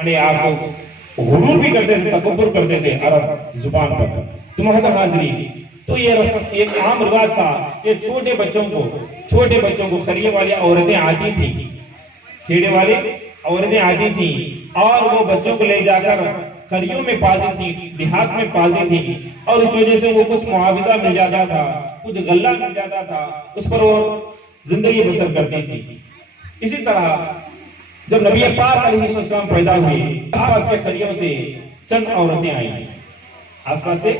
बड़े आपको गुरूर भी करते थे, तकब्बुर करते थे अरब जुबान पर। तो मोहतरम हाज़रीन, तो ये रस्म एक आम रिवाज था कि छोटे बच्चों को खरिये वाली औरतें आती थी, खेड़े वाले औरतें आती थी और वो बच्चों को ले जाकर खरियों में पालती थी, देहात में पालती थी, और इस वजह से वो कुछ मुआवजा मिल जाता था, कुछ गल्ला मिल जाता था, उस पर वो जिंदगी बसर करती थी। इसी तरह जब नबी पाक अलैहिस्सलाम पैदा हुए, आसपास के खरियों से चंद औरतें आई, आसपास से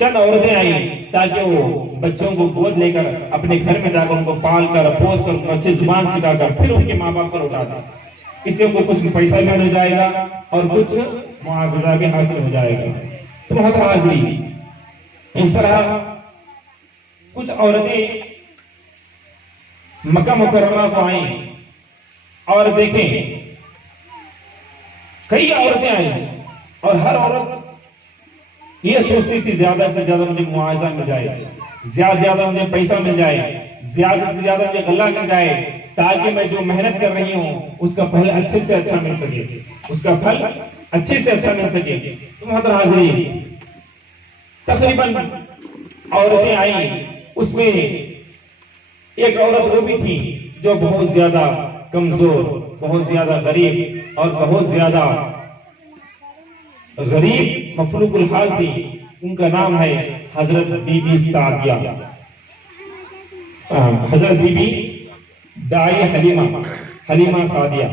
चंद औरतें आई ताकि वो बच्चों को गोद लेकर अपने घर में जाकर उनको पाल कर पोस कर उनको अच्छी जुबान सिखाकर फिर उनके माँ बाप पर उठा था। इससे उनको कुछ पैसा भी मिल जाएगा और कुछ मुआवजा भी हासिल हो जाएगा। तो मोहतरम हाज़रीन, इस तरह कुछ औरतें मक्का मुकर्रमा को आई और देखें कई औरतें आई और हर औरत ये सोचती थी ज्यादा से ज्यादा मुझे मुआवजा मिल जाए, ज्यादा से ज्यादा मुझे पैसा मिल जाए, ज्यादा से ज्यादा मुझे गल्ला मिल जाए, ताकि मैं जो मेहनत कर रही हूँ उसका फल अच्छे से अच्छा मिल सके, उसका फल अच्छे से अच्छा मिल सके। तो मोहतरम हाज़रीन, तकरीबन औरतें आई, उसमें एक औरत वो भी थी जो बहुत ज्यादा कमजोर, बहुत ज्यादा गरीब और बहुत ज्यादा गरीब मफलूकुल हाल थी। उनका नाम है हजरत बीबी सादिया, हजरत बीबी दाई हलीमा सादिया।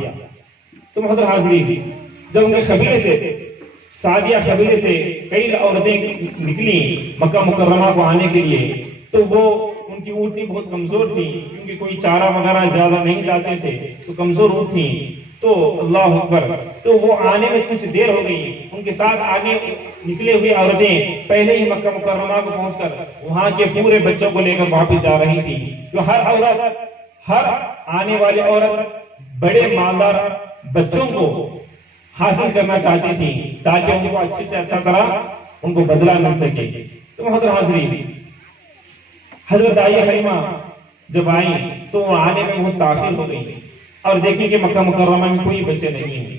तो मोहतरम हाज़रीन, जब उनके कबीले से सादिया कबीले से कई औरतें निकली मक्का मुकर्रमा को आने के लिए, तो वो उनकी ऊँटनी बहुत कमजोर थी, क्योंकि कोई चारा वगैरह ज्यादा नहीं लाते थे, तो कमजोर ऊँट थी। तो अल्लाह अकबर, तो वो आने में कुछ देर हो गई। उनके साथ आने निकले हुए औरतें पहले ही मक्का मुकर्रमा को पहुंचकर वहां के पूरे बच्चों को लेकर वापस जा रही थी। तो हर आने वाली औरत बड़े मालदार बच्चों को हासिल करना चाहती थी ताकि उनको अच्छे से अच्छा तरह उनको बदला मिल सके। तो मोहतरम हाज़रीन, हजरत दाई हलीमा जब आई तो आने में बहुत ताखिर हो गई और देखिए कि मक्का मुकर्रमा में कोई बच्चे नहीं है,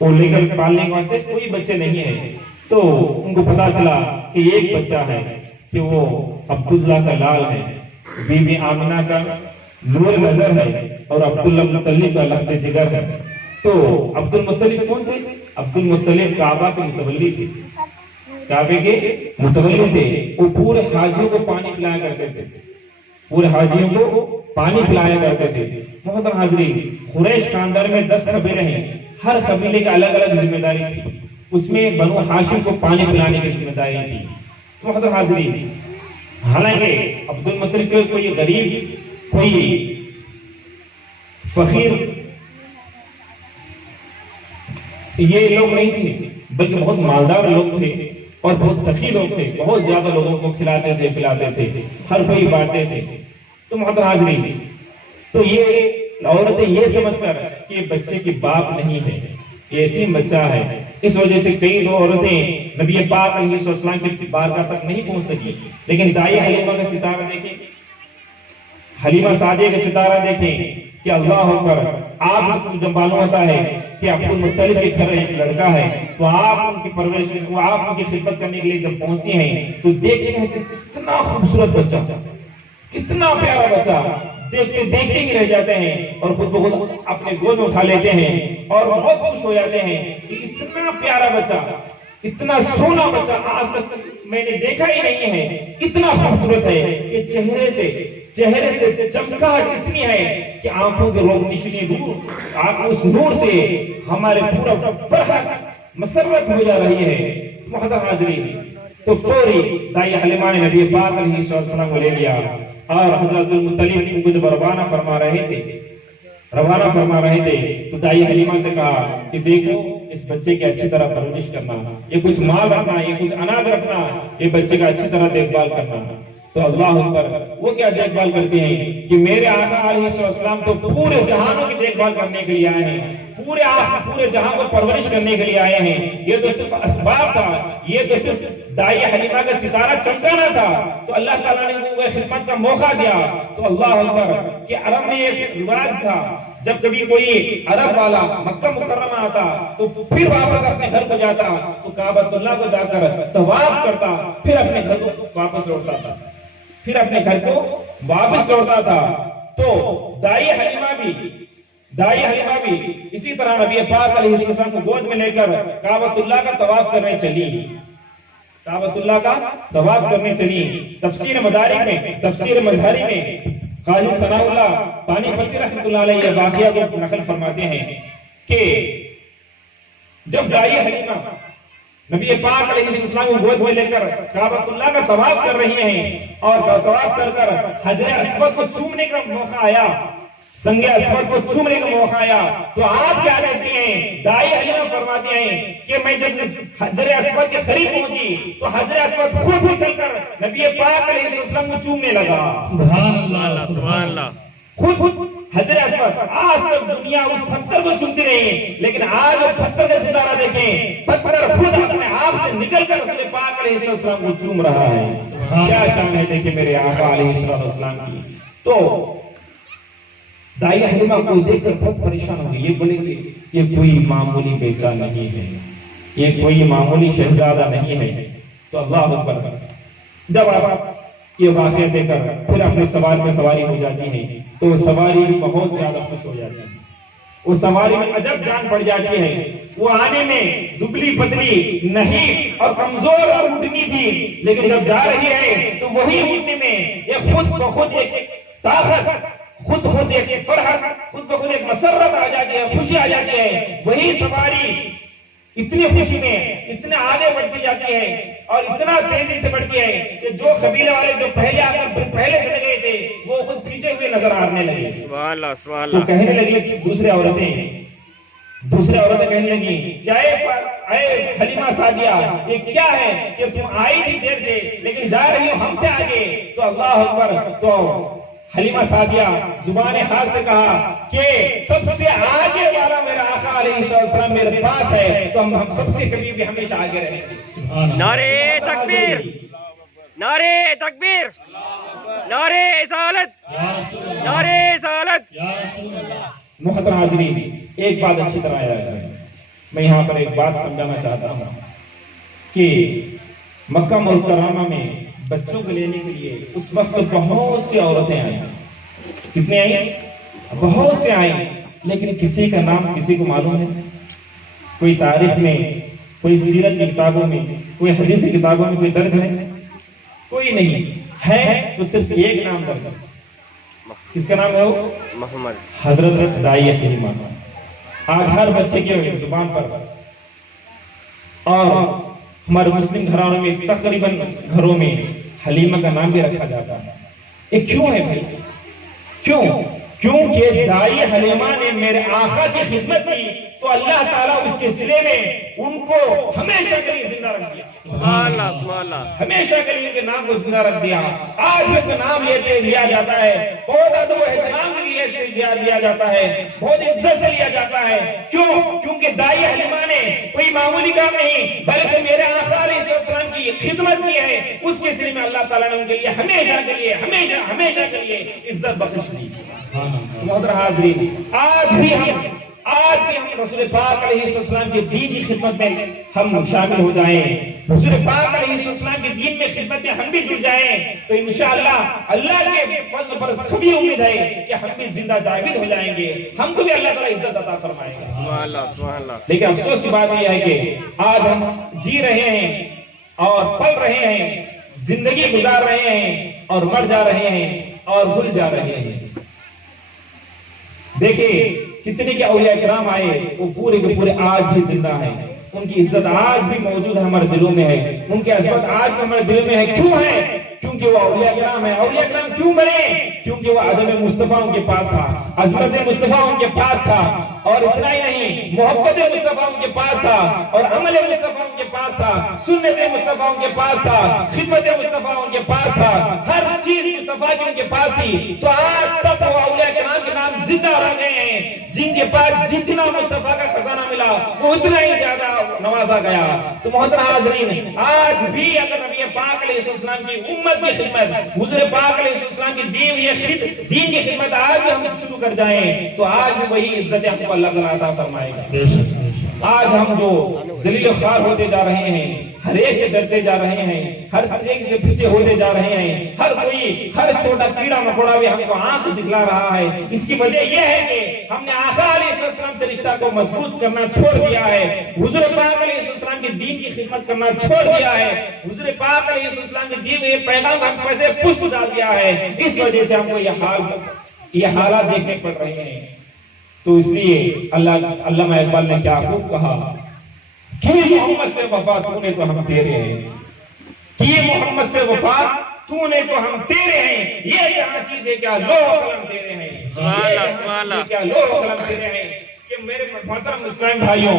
वो लेकर पालने के वास्ते कोई बच्चे नहीं है। तो उनको पता चला कि एक बच्चा है कि वो अब्दुल्ला का लाल है, बीबी आमिना का नूर नजर है और अब्दुल्ला मुत्तलिब का लफ्ज़ जिगर है। तो अब्दुल मुत्तलिब कौन थे? अब्दुल मुत्तलिब काबा के मुतवल्ली थे, काबे के मुतवल्ली थे। वो पूरे हाजियों को पानी पिलाया करते थे, पूरे हाजियों को पानी पिलाया करते थे। मोहतरम हाज़रीन, कुरैश खानदान में 10 कबीले हैं, हर कबीले की अलग अलग जिम्मेदारी थी, उसमें बनु हाशिम को पानी पिलाने की जिम्मेदारी थी। मोहतरम हाज़रीन, हालांकि अब्दुल मुत्तलिब कोई गरीब, कोई फकीर ये लोग नहीं थे, बल्कि बहुत मालदार लोग थे और बहुत सखी लोग थे, बहुत ज्यादा लोगों को खिलाते थे, पिलाते थे, हर कोई बांटते थे। तो मोहतरम हाज़रीन, तो ये औरतें ये समझकर कि ये बच्चे की बाप नहीं है, ये यतीम बच्चा है, इस वजह से कई औरतें नबी पाक अलैहिस्सलाम की बारगाह तक नहीं पहुंच सकी। लेकिन दाई हलीमा का सितारा देखें, हलीमा सादिया का सितारा देखें कि अल्लाह अकबर, आप जब मालूम होता है कि अब्दुल मुत्तलिब के घर एक लड़का है, तो आप उनकी परवरिश, आप उनकी खिदमत करने के लिए जब पहुंचती हैं तो देखते हैं कि कितना खूबसूरत बच्चा, कितना प्यारा बच्चा, देखते देखते ही रह जाते हैं और खुद ब खुद अपने गोद में उठा लेते हैं और बहुत खुश हो जाते हैं कि इतना प्यारा बच्चा, इतना सोना बच्चा आज तक मैंने देखा ही नहीं है, इतना खूबसूरत है कि चेहरे से चमकाहट इतनी है कि आंखों की रोशनी दूर, आंखों उस नूर से हमारे पूरा फरहत मसरत हो जा रही है। मोहतरम हाज़रीन, तो फौरी दाई हलीमा ने नबी पाक अलैहिस्सलाम को ले लिया और हज़रत अब्दुल मुत्तलिब उनको जब रवाना फरमा रहे थे तो दाई हलीमा से कहा कि देखो, इस बच्चे की अच्छी तरह परवरिश करना, ये कुछ माल रखना, ये कुछ अनाज रखना, ये बच्चे का अच्छी तरह देखभाल करना। तो अल्लाह अकबर, वो क्या देखभाल करते हैं कि मेरे आका अलैहिस्सलाम तो पूरे जहानों की देखभाल करने के लिए आए हैं, पूरे जहां को परवरिश करने के लिए आए हैं। ये तो सिर्फ असबाब था, ये तो सिर्फ दाई हलीमा का सितारा चमकाना था, तो अल्लाह ताला ने उनको खिदमत का मौका दिया। तो अल्लाह अकबर कि अरब में एक रिवाज था, जब कभी कोई अरब वाला मक्का मुकर्रमा आता तो फिर वापस अपने घर को जाता, तो काबतुल्लाह को जाकर तवाफ करता, फिर अपने घर को वापस लौटता था, फिर अपने घर को वापस लौटता था। तो दाई हलीमा भी इसी तरह नबी पाक अलैहिस्सलाम को गोद में लेकर काबतुल्लाह का तवाफ करने चली, काबतुल्लाह का तवाफ करने चली। तफसीर मदारिक में, तफसीर मजहरी में काजी सनाउल्लाह पानीपती रहमतुल्लाह अलैहि ये वाकया को नकल फरमाते हैं कि जब दाई हलीमा नबी पाक अलैहिस्सलाम को गोद में लेकर काबतुल्लाह का तवाफ कर रही हैं और तवाफ कर हजर अस्वद को छूने का मौका आया, संगे अस्वद को छूने का मौका आया, तो आप क्या कहते हैं? दाई हलीमा फरमाते हैं कि मैं जब हजर अस्वद के करीब पहुंची तो हजर अस्वद खुद निकलकर नबी पाक अलैहिस्सलाम को चूमने लगा। सुभान अल्लाह, सुभान अल्लाह। खुद हजर अस्वद, आज तक दुनिया उस पत्थर को चूमती रही, लेकिन आज पत्थर का सितारा देखें, पत्थर खुद अपने आप से निकलकर रसूल पाक अलैहिस्सलाम को चूम रहा है। क्या शान है देखिए मेरे आका अलैहिस्सलाम की। तो दाई हलीमा को देखकर बहुत परेशान हो गई, ये बोलेंगे ये कोई मामूली बेचा नहीं है, ये कोई मामूली शहजादा नहीं है। तो अल्लाह अकबर, जब आप ये वाक़या देखकर फिर अपने सवार में सवारी हो जाती है, तो सवारी बहुत ज्यादा खुश हो जाती है, वो सवारी में अजब जान पड़ जाती है। वो आने में दुबली पतली नहीं और कमजोर और ऊँटनी थी, लेकिन जब जा रही है तो वही ऊँटने में एक खुद ब खुद एक ताकत, खुद एक फरहत, खुद ब खुद एक मसरत आ जाती है, खुशी आ जाती है। वही सवारी इतनी खुशी में इतने आगे बढ़ती जाती है और इतना तेजी से बढ़ती है कि जो कबीले वाले जो पहले आकर पहले चले गए थे वो खुद पीछे हुए नजर आने लगे। सुभान अल्लाह, सुभान अल्लाह। तो कहने लगी दूसरे औरतें कहने लगी क्या है हलीमा सादिया, ये क्या है कि तुम आई थी देर से लेकिन जा रही हो हमसे आगे। तो अल्लाह अकबर, तो हलीमा सादिया जुबान हाल से कहा कि सबसे आगे वाला मेरा आका अलैहिस्सलाम मेरे पास है, तो हम सबसे करीब भी हमेशा आगे रहेंगे। नारे तकबीर, नारे तकबीर, नारे इसालत, नारे इसालत। मुहतरम हाज़रीन, एक बात अच्छी तरह याद रखें, मैं यहाँ पर एक बात समझाना चाहता हूँ कि मक्का मुकर्रमा में बच्चों को लेने के लिए उस वक्त बहुत सी औरतें आई। कितने आई? बहुत से आई, लेकिन किसी का नाम किसी को मालूम है? कोई तारीख में, कोई सीरत की किताबों में, कोई हदीस की किताबों में कोई दर्ज है? कोई नहीं है। तो सिर्फ एक नाम दर्ज है, किसका नाम है? वो मोहम्मद, हजरत दाई हलीमा। आज हर बच्चे के जुबान पर और हमारे मुस्लिम घरानों में तकरीबन घरों में हलीमा का नाम भी रखा जाता है। ये क्यों है भाई? क्यों? क्योंकि दाई हलीमा ने मेरे आका की खिदमत की, तो अल्लाह ताला उसके सिले में उनको हमेशा के लिए जिंदा रख दिया। सुभान अल्लाह, सुभान अल्लाह। हमेशा के लिए उनके नाम को जिंदा रख दिया। आज भी उनका नाम लिया जाता है, बहुत अदब एहतराम के लिए से लिया जाता है, बहुत इज्जत से लिया जाता है। क्यों? क्योंकि दाई हलीमा ने कोई मामूली काम नहीं बल्कि मेरे आका अलैहिस्सलाम की खिदमत की है, उसके सिले में अल्लाह ताला ने उनके लिए हमेशा के लिए हमेशा के लिए इज्जत बख्श दी। मोहतरम हाज़रीन, आज भी हम रसूल पाक अलैहिस्सलाम के दीन की खिदमत में हम शामिल हो जाएं, रसूल पाक अलैहिस्सलाम के दीन में खिदमत में हम भी जुड़ जाएं, तो इंशाअल्लाह अल्लाह के फज़ल पर सभी उम्मीद है कि हम भी जिंदा जाविद हो जाएंगे, हमको भी अल्लाह ताला इज्जत अता फरमाएगा। सुभान अल्लाह, सुभान अल्लाह। लेकिन अफसोस की बात यह है कि आज हम जी रहे हैं और पल रहे हैं, जिंदगी गुजार रहे हैं और मर जा रहे हैं और भूल जा रहे हैं। देखिए कितने के औलिया किराम आए, वो पूरे के पूरे आज भी जिंदा हैं, उनकी इज्जत आज भी मौजूद है हमारे दिलों में है, उनकी इज्जत आज भी हमारे दिलों में है। क्यों है? क्योंकि वो औलिया किराम है। औलिया किराम क्यों बने? क्योंकि वो अदब मुस्तफा उनके पास था, अजमत मुस्तफा उनके पास था, और इतना ही नहीं, मोहब्बत मुस्तफा उनके पास था, और अमल मुस्तफा उनके पास था, सुन्नत मुस्तफा उनके पास था, खिदमत मुस्तफा उनके पास था, हर चीज मुस्तफा की उनके पास थी। तो आज तक वो औलिया किराम के नाम जिंदा रह गए हैं, जिनके पास जितना मुस्तफा का खजाना मिला वो उतना ही ज्यादा नवाजा गया। तो मोहतरम हाज़रीन, आज भी अगर नबी पाक अलैहिस्सलाम की उम्मत की खिदमत, हुज़ूर पाक अलैहिस्सलाम की दीन की खिदमत आज भी हम शुरू कर जाएं, तो आज भी वही इज्जत हमको अल्लाह ताला अता फरमाएगा। आज हम जो ज़लील व ख़ार होते जा रहे हैं, हर एक से डरते जा रहे हैं, हर एक से पीछे होते जा रहे हैं, हर छोटा कीड़ा मकोड़ा भी हमको आंख दिखला रहा है। इसकी वजह यह है कि हमने आका अलैहिस्सलाम से रिश्ता को मजबूत करना छोड़ दिया है, हुज़ूर पाक अलैहिस्सलाम के दीन की खिदमत करना छोड़ दिया है, हुज़ूर पाक अलैहिस्सलाम के दिए हुए पैगाम को हम पैसे पुष्ट डाल दिया है। इस वजह से हमको ये हालात देखने पड़ रहे हैं। तो इसलिए अल्लामा इकबाल ने क्या खूब कहा कि मोहम्मद से वफा तूने तो हम तेरे हैं, कि मोहम्मद से वफा तूने तो हम तेरे हैं। ये क्या चीज है? क्या लोह कलम तेरे हैं, क्या लोह कलम तेरे हैं। कि मेरे मोहतरम मुस्लिम भाइयों,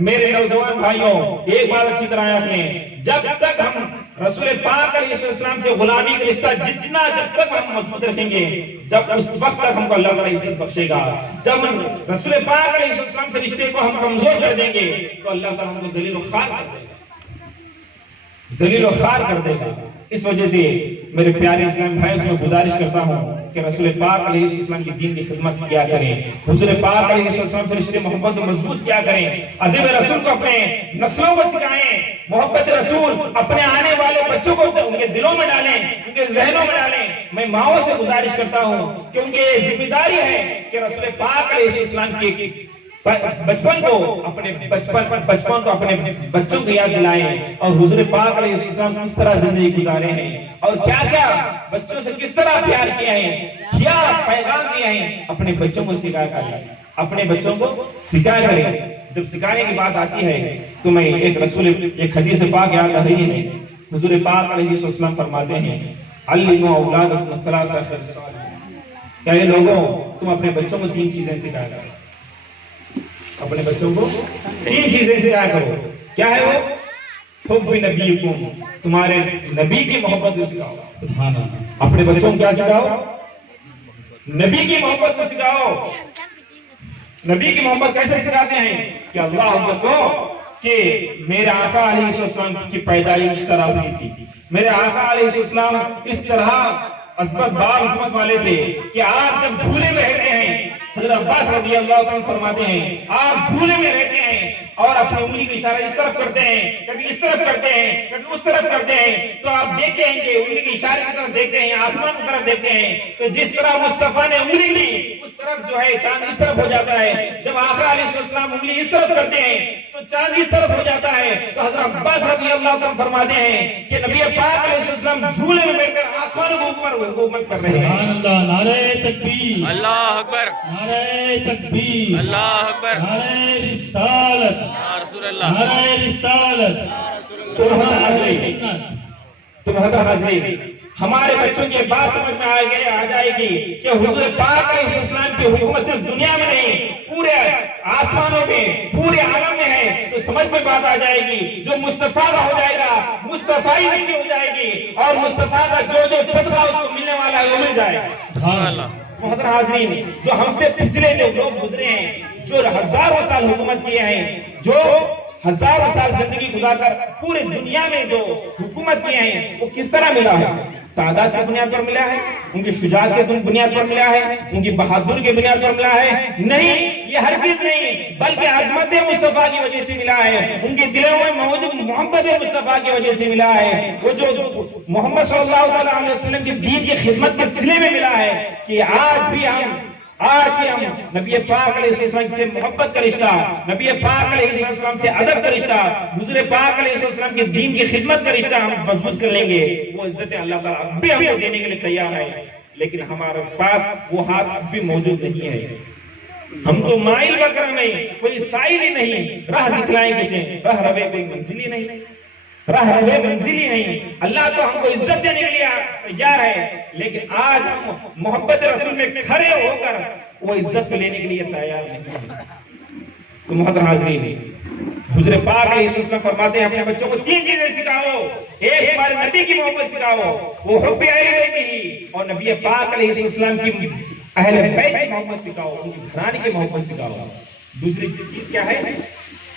मेरे नौजवान भाइयों, एक बार अच्छी तरह याद रखें, जब तक हम रसूल पाक अलैहिस्सलाम से गुलामी का रिश्ता जब तक हम मजबूत रखेंगे, जब उस वक्त तक हमको अल्लाह ताला इज्जत बख्शेगा। जब रसूल पाक अलैहिस्सलाम से रिश्ते को हम कमजोर कर देंगे तो अल्लाह ताला हमको ज़लील व ख़ार कर देगा, ज़लील व ख़ार कर देगा। इस वजह से मेरे प्यारे इस्लाम भाइयों से मैं गुजारिश करता हूँ कि रसूल पाक अलैहिस्सलाम की दीन की खिदमत किया करें, हुज़ूर पाक अलैहिस्सलाम से रिश्ते मोहब्बत को मजबूत किया करें, अदब रसूल को अपने नस्लों को सिखाएं, मोहब्बत रसूल अपने आने वाले बच्चों को उनके दिलों में डालें, उनके जहनों में डालें। मैं माओ से गुजारिश करता हूँ कि उनकी जिम्मेदारी है कि रसूल पाक अलैहिस्सलाम के बचपन को अपने बच्चों को याद दिलाएं, और हुज़ूर पाक अलैहिस्सलाम किस तरह जिंदगी गुजारे हैं और क्या क्या बच्चों से किस तरह प्यार किया है, क्या पैगाम दिया है, अपने बच्चों को सिखाया करें, अपने बच्चों को सिखाया करें। जब सिखाने की बात आती है तो मैं एक हदीस पाक याद आ रही है। हुज़ूर पाक अलैहिस्सलाम फरमाते हैं, अल्लिमू औलादकुम सलासा खिसाल, क्या ये लोगों तुम अपने बच्चों को 3 चीजें सिखाया करो, अपने बच्चों को 3 चीजें सिखाया करो। क्या है वो? हुब्बु नबीकुम, तुम्हारे नबी की मोहब्बत को सिखाओ। सुभान अल्लाह। अपने बच्चों को क्या सिखाओ? नबी की मोहब्बत को सिखाओ। नबी की मोहब्बत कैसे सिखाते हैं कि अल्लाह को कि मेरे आका अलैहिस्सलाम की पैदाइश इस तरह हुई थी, मेरे आका अलैहिस्सलाम इस तरह अज़मत वाले थे कि आप जब झूले में रहते हैं, हज़रत अब्बास रज़ी अल्लाह अन्हु फरमाते हैं, आप झूले में रहते हैं और अपनी उंगली की इशारा इस तरफ करते हैं, कभी इस तरफ करते हैं, कभी उस तरफ करते हैं, तो आप देखते हैं कि उंगली की इशारे की तरफ देखते हैं, आसमान की तरफ देखते हैं, तो जिस तरह मुस्तफा ने उंगली ली उस तरफ जो है चांद इस तरफ हो जाता है। जब आका अलैहिस्सलाम उंगली इस तरफ करते हैं तो चांद इस तरफ हो जाता है। तो हज़रत अब्बास रज़ी अल्लाह अन्हु फरमाते हैं कि नबी पाक अलैहिस्सलाम झूले में बैठकर आसमानों के ऊपर हुकूमत कर रहे हैं। सुभान अल्लाह, नारे तकबीर, अल्लाह अकबर, नारे तकबीर, अल्लाह अकबर, नारे रिसालत, या रसूल अल्लाह, नारे रिसालत। तो मोहतरम हाज़रीन, हमारे बच्चों की बात समझ में आ जाएगी कि हुज़ूर पाक अलैहिस्सलाम की हुकूमत सिर्फ दुनिया में नहीं, पूरे आसमानों में, पूरे आलम में है। तो समझ में बात आ जाएगी, जो मुस्तफा का हो जाएगा मुस्तफा ही नहीं हो जाएगी, और मुस्तफा का जो सदका उसको मिलने वाला है वो मिल जाएगा। सुभान अल्लाह। मोहतरम हाज़रीन, जो हमसे पिछले जो लोग गुजरे हैं, जो हजारों साल हुकूमत किए हैं, जो हजारों साल जिंदगी गुजारकर पूरे दुनिया में जो हुकूमत किए हैं, वो किस तरह मिला है? तादाद की बुनियाद पर मिला है, उनकी शुजाअत के बुनियाद पर मिला है, उनकी बहादुरी के बुनियाद पर मिला है? नहीं, ये हरगिज़ नहीं, बल्कि अज़मत मुस्तफा की वजह से मिला है, उनके दिलों में मौजूद मोहब्बत मुस्तफा की वजह से मिला है। वो जो मोहम्मद सल्लल्लाहु अलैहि वसल्लम के दीन की खिदमत के सिले में मिला है कि आज भी हम नबी पाक अलैहिस्सलाम से मोहब्बत का रिश्ता, नबी पाक अलैहिस्सलाम से अदब का रिश्ता, हुज़ूर पाक अलैहिस्सलाम के दीन की खिदमत का रिश्ता हम मजबूत कर लेंगे। वो इज्जत अल्लाह ताला अब भी हमको देने के लिए तैयार है, लेकिन हमारे पास वो हाथ अब भी मौजूद नहीं है। हम तो माइल बकर नहीं, कोई साइल ही नहीं, राह दिखलाएं किसे, राह रवे कोई मंजिल ही नहीं। रहने मंजिली नहीं। अल्लाह तो हमको इज्जत देने के लिए तैयार है, लेकिन आज हम मोहब्बत रसूल में खड़े होकर वो इज्जत को लेने के लिए तैयार नहीं है। तो मोहतरम हाज़रीन, हुज़ूर पाक अलैहिस्सलाम फरमाते हैं अपने बच्चों को 3 चीजें सिखाओ। एक हमारे नबी की मोहब्बत सिखाओ, वो हुब्बे अहले बैत ही, और नबी पाक अलैहिस्सलाम की अहले बैत की मोहब्बत सिखाओ, उनकी घराने की मोहब्बत सिखाओ। दूसरी चीज क्या है?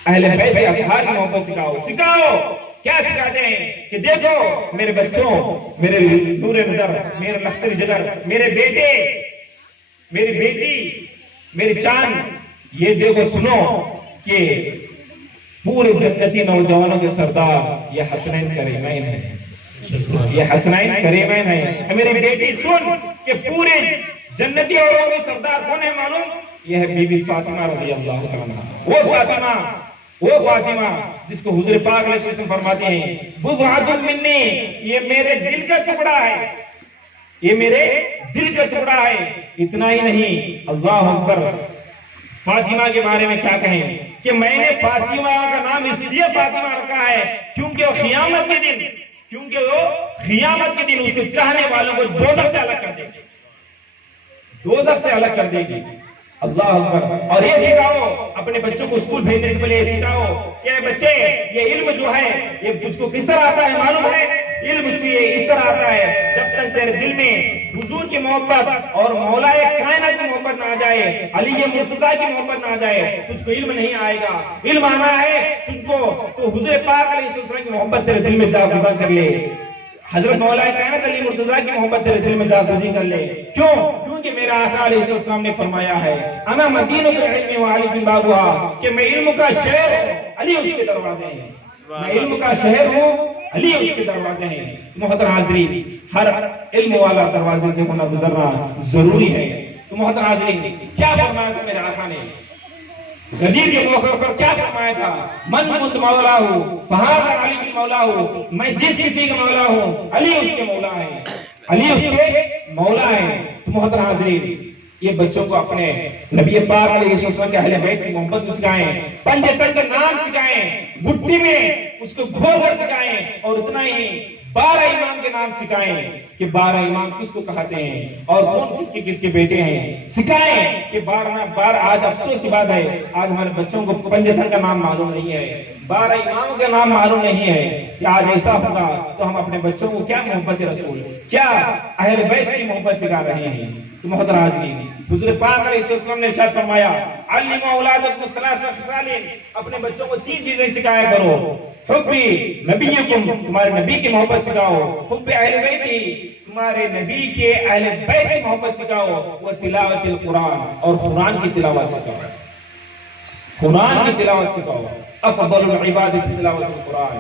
अहले बैत के अतहार की मोहब्बत सिखाओ। क्या सिखाते हैं कि देखो मेरे बच्चों, मेरे नूरे नजर, मेरे लख्तर जिगर, मेरे बेटे, मेरी बेटी, मेरी चांद, ये देखो सुनो कि पूरे जन्नती नौजवानों के सरदार ये हसनैन करीमैन है, ये हसनैन करीमैन है। मेरी बेटी सुन कि पूरे जन्नती औरों के सरदार कौन है मालूम? यह है बीबी फातिमा रज़ी अल्लाह तआला। वो फातिमा जिसको हुज़ूर पाक अलैहिस्सलाम फरमाते हैं बुज़अतुन मिन्नी, ये मेरे दिल का टुकड़ा है, ये मेरे दिल का टुकड़ा है। इतना ही नहीं, अल्लाह अकबर, फातिमा के बारे में क्या कहें कि मैंने फातिमा का नाम इसलिए फातिमा रखा है क्योंकि वो क़यामत के दिन उसके चाहने वालों को दोज़ख से अलग कर देगी, दोज़ख से अलग कर देगी। अल्लाह अकबर। और ये सिखाओ अपने बच्चों को स्कूल भेजने से पहले, ये सिखाओ कि बच्चे ये इल्म जो है ये तुझको किस तरह आता है मालूम है? इल्म चाहिए इस तरह आता है, जब तक तेरे दिल में हुजूर की मोहब्बत और मौलाए कायनात की मोहब्बत ना आ जाए, अली मुर्तजा की मोहब्बत ना आ जाए, तुझको इल्म नहीं आएगा। इल्म आना है तुझको तो हुजूर पाक अलैहिस्सलाम की मोहब्बत तेरे दिल में जागुज़ा कर ले, हजरत मौलाए कायनात अली मुर्तजा की मोहब्बत तेरे दिल में जागुज़ी कर ले। क्यों? क्योंकि मेरा आका अलैहिस्सलाम ने फरमाया है अना मदीनतुल इल्मी व अली बाबुहा, कि मैं इल्म का शहर हूं, अली उसके दरवाजे हैं। मैं इल्म का शहर हूं, अली उसके दरवाजे हैं। मोहतरम हाज़रीन, हर इल्म वाला दरवाजे से होना गुजरना जरूरी है। तो मोहतरम हाज़रीन, क्या फरमाया था मेरे आका ने गदीर के मौके पर? क्या फरमाया था? मन कुंत मौला हूं फहाज़ा अली की मौला हूं, मैं जिस किसी का मौला हूं अली उसके मौला है, अली उसके मौला है। तो मोहतरम हाज़रीन, ये बच्चों को अपने नबी पाक अलैहिस्सलाम के अहले बैत की मोहब्बत सिखाएं, पंजे तन का नाम सिखाएं, गुट्टी में उसको घोल कर सिखाएं, और उतना ही 12 इमाम के नाम सिखाएं कि 12 इमाम किसको कहते हैं और कौन किसके किसके बेटे हैं, सिखाएं कि 12 आज अफसोस की बात है, आज हमारे बच्चों को पंजतन का नाम मालूम नहीं है, 12 इमामों का नाम मालूम नहीं है। कि आज ऐसा होगा तो हम अपने बच्चों को क्या मोहब्बत रसूल, क्या अहले बैत की मोहब्बत सिखा रहे हैं। तो मोहतरम हाज़रीन, हुज़ूर पाक अलैहिस्सलाम ने इरशाद फरमाया अल्लिमू औलादकुम सलासा खिसालिन, अपने बच्चों को 3 चीजें सिखाया करो। हुब्बी नबिय्युकुम, तुम्हारे नबी की मोहब्बत सिखाओ, हुब्बी अहले बैती, तुम्हारे नबी के अहले बैत की मोहब्बत सिखाओ, व तिलावतिल कुरान, और कुरान की तिलावत सिखाओ, कुरान की तिलावत सिखाओ। अफदलुल इबादत तिलावतुल कुरान,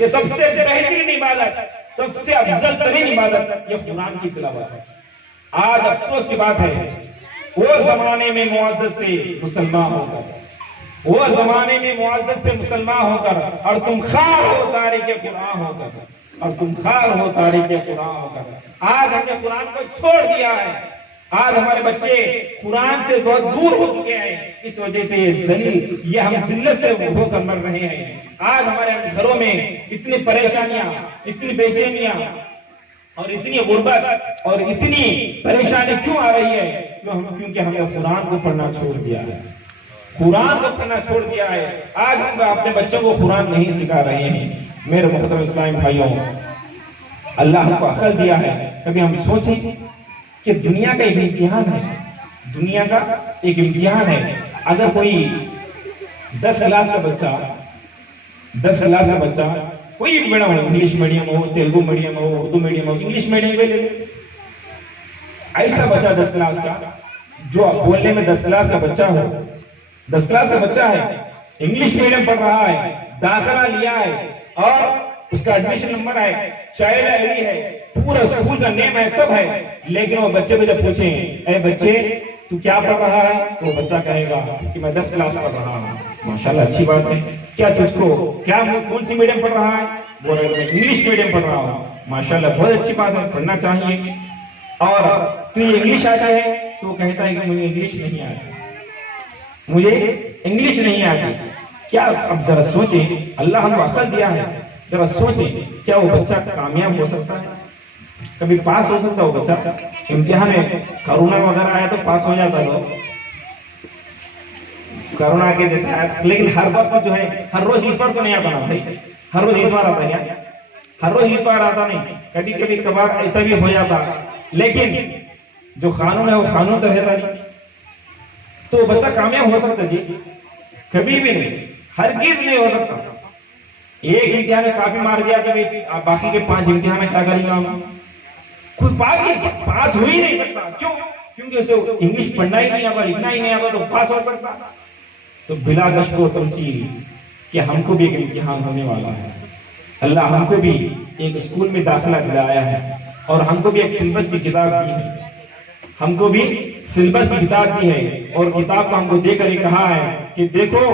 ये सबसे बेहतरीन इबादत, सबसे अफजल तरीन इबादत ये कुरान की तिलावत है। आज अफसोस की बात है, वो जमाने में मुअज़्ज़ज़ थे मुसलमान होकर, वो जमाने में मुअज़्ज़ज़ थे मुसलमान होकर, और तुम खार हो तारीक़े कुरान होकर, और तुम खार हो तारीक़े कुरान होकर। आज हमने कुरान को छोड़ दिया है, आज हमारे बच्चे कुरान से बहुत दूर हो चुके हैं, इस वजह से ये हम जिल्लत से होकर मर रहे हैं। आज हमारे घरों में इतनी परेशानियां, इतनी बेचैनियां और इतनी गुर्बत और इतनी परेशानी क्यों आ रही है? क्योंकि हमने कुरान को पढ़ना छोड़ दिया है, कुरान को पढ़ना छोड़ दिया है। आज हम अपने बच्चों को कुरान नहीं सिखा रहे हैं। मेरे मोहतरम इस्लामी भाइयों, अल्लाह हमको अक्ल दिया है, कभी हम सोचें कि दुनिया का एक इम्तिहान है, दुनिया का एक इम्तिहान है। अगर कोई 10 क्लास का बच्चा, 10 क्लास का बच्चा कोई भी मीडियम हो, इंग्लिश मीडियम हो, तेलुगु मीडियम हो, उर्दू मीडियम हो, इंग्लिश मीडियम में ले लो, ऐसा बच्चा 10 क्लास का जो बोलने में 10 क्लास का बच्चा हो, 10 क्लास का बच्चा है, इंग्लिश मीडियम पढ़ रहा है, दाखिला लिया है और उसका एडमिशन नंबर है, चाइल्ड आईडी है, पूरा स्कूल का नेम है, सब है, लेकिन वो बच्चे को जब पूछे ए बच्चे तू क्या पढ़ रहा है, तो वो बच्चा कहेगा कि मैं 10 क्लास पढ़ रहा हूँ। माशाल्लाह, अच्छी बात है। क्या तुझको क्या कौन सी मीडियम पढ़ रहा है? बोल रहा है इंग्लिश मीडियम पढ़ रहा हूँ। माशाल्लाह, बहुत अच्छी बात है, पढ़ना चाहिए। और तुझे इंग्लिश आता है तो कहता है कि मुझे इंग्लिश नहीं आती, मुझे इंग्लिश नहीं आती। क्या अब जरा सोचे, अल्लाह हमको अक्ल दिया है, जरा सोचें, क्या वो बच्चा कामयाब हो सकता है? कभी पास हो सकता है वो बच्चा? इम्तिहान में कोरोना वगैरह आया तो पास हो जाता लोग, कोरोना के जैसा है। लेकिन हर वक्त जो है, हर रोज इतवार तो नहीं आता ना भाई, हर रोज इतवार आता है क्या? हर रोज इतवार आता नहीं, कभी कभी कभार ऐसा भी हो जाता। लेकिन जो कानून है वो कानून तो रहता नहीं, तो बच्चा कामयाब हो सकता जी? कभी भी नहीं, हरगिज नहीं हो सकता। एक इम्तिहान में काफी मार दिया कि भाई बाकी के 5 इम्तिहान क्या करेंगे हम? कोई पास हो ही नहीं सकता। क्यों? क्योंकि उसे इंग्लिश पढ़ना ही नहीं आता, लिखना ही नहीं आता, तो पास हो सकता? तो बिला गश को तमसील कि हमको भी एक इम्तिहान होने वाला है। अल्लाह हमको भी एक स्कूल में दाखिला दिलाया है और हमको भी एक सिलेबस की किताब दी है, हमको भी सिलेबस की किताब दी है। और किताब को हमको देकर कहा है कि देखो,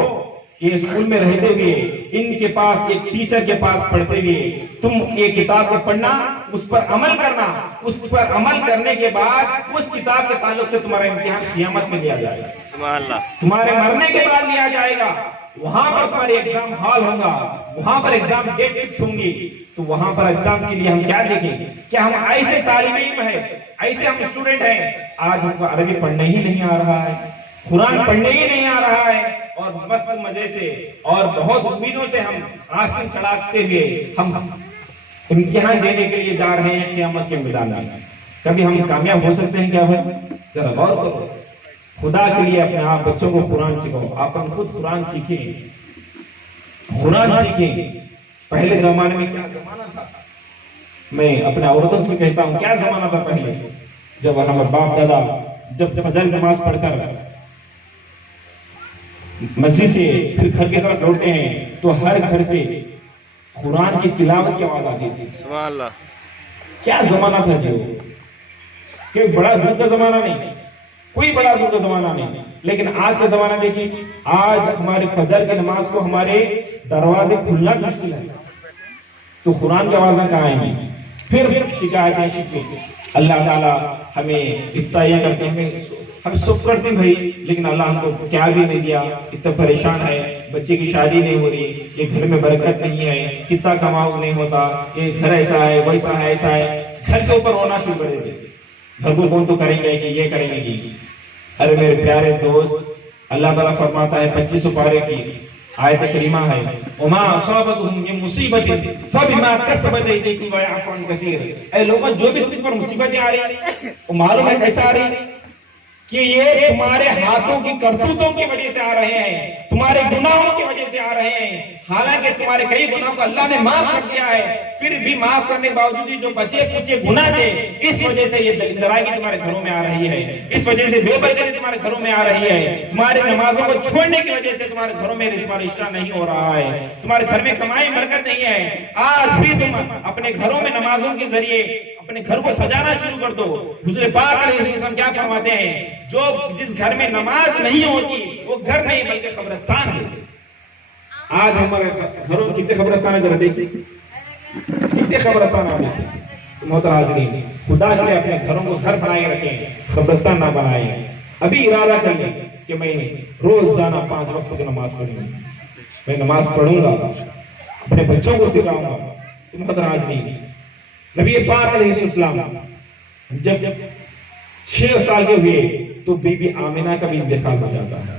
ये स्कूल में रहते हुए इनके पास, एक टीचर के पास पढ़ते हुए तुम ये किताब को पढ़ना, उस पर अमल करना, उस पर अमल करने के बाद उस किताब के ताल्लुक से तुम्हारा इम्तिहान क़यामत में लिया जाएगा, सुभान अल्लाह, तुम्हारे मरने के बाद लिया जाएगा। वहां पर तुम्हारे एग्जाम हॉल होगा, वहां पर एग्जाम डेट फिक्स होंगी। तो वहां पर एग्जाम के लिए हम क्या देखेंगे? क्या हम ऐसे तालिब इल्म है, ऐसे हम स्टूडेंट हैं, आज हमको अरबी पढ़ने ही नहीं आ रहा है, कुरान पढ़ने ही नहीं आ रहा है, और मस्त मजे से और बहुत उम्मीदों से हम आस्तीन चढ़ाते हुए हम इम्तिहान देने के लिए जा रहे हैं क़यामत के मैदान में। कभी हम कामयाब हो सकते हैं क्या भाई? जरा गौर करो। खुदा के लिए अपने आप बच्चों को कुरान सिखाओ, आप खुद कुरान सीखें, कुरान सीखें। पहले जमाने में क्या जमाना था, मैं अपने औरतों से भी कहता हूँ, क्या जमाना था पहले, जब हमारे बाप दादा जब फजर नमाज पढ़कर मस्जिद से फिर घर की तरफ लौटते हैं तो हर घर से कुरान की तिलावत की आवाज आती थी। सुभान अल्लाह, क्या जमाना था जी? कोई बड़ा दूर का जमाना नहीं, कोई बड़ा दूर का जमाना नहीं। लेकिन आज का जमाना देखिए, आज हमारे फजर की नमाज को हमारे दरवाजे खुलना मुश्किल है, तो कुरान की आवाजें कहाँ आएंगी? फिर शिकायतें शिकवे। अल्लाह ताला हमें इतना यह करते, हम सब करते भाई, लेकिन अल्लाह हमको क्या भी नहीं दिया, इतना परेशान है, बच्चे की शादी नहीं हो रही, ये घर में बरकत नहीं है, कितना कमाओ नहीं होता, ये घर ऐसा है, वैसा है, ऐसा है। घर के ऊपर रोना शुरू कर देते, घर को कौन तो करेंगे कि ये करेंगे कि। अरे मेरे प्यारे दोस्त, अल्लाह ताला फरमाता है 25 पारे की आयत करीमा है, उमा असाबतहुम मिन मुसीबतिन फबिमा कसबत अयदीकुम व यअफू अन कसीर। ऐ लोगों, जो भी तुम पर मुसीबतें आ रही है, वो मालूम है कैसा आ रही है? कि ये तुम्हारे हाथों की करतूतों की वजह से आ रहे हैं, तुम्हारे गुनाहों की वजह से आ रहे हैं। हालांकि तुम्हारे कई गुनाहों को अल्लाह ने माफ कर दिया है, फिर भी माफ करने के बावजूद जो बचे कुछ गुनाह थे, इस वजह से ये दरिद्राई तुम्हारे घरों में आ रही है, इस वजह से बेबदरी तुम्हारे घरों में आ रही है, तुम्हारी नमाजों को छोड़ने की वजह से तुम्हारे घरों में रिश्ता नहीं हो रहा है, तुम्हारे घर में कमाई बरकत नहीं है। आज भी तुम अपने घरों में नमाजों के जरिए अपने घर को सजाना शुरू कर दो। हुजूर पाक अलैहिस्सलाम क्या फरमाते हैं, जो जिस घर में नमाज नहीं होती वो घर नहीं बल्कि कब्रिस्तान है। आज हमारे घरों में कितने कब्रिस्तान है, जरा देखिए कितने कब्रिस्तान आ गए। मोहतरम खुदा के लिए अपने घरों को घर बनाए रखें, कब्रिस्तान ना बनाए। अभी इरादा कर लें कि मैं रोजाना 5 वक्त की नमाज पढ़ूंगा, मैं नमाज पढ़ूंगा, अपने बच्चों को सिखाऊंगा। मोहतरम नबी पाक अलैहिस्सलाम जब 6 साल के हुए तो बीबी आमिना का भी इंतकाल हो जाता है।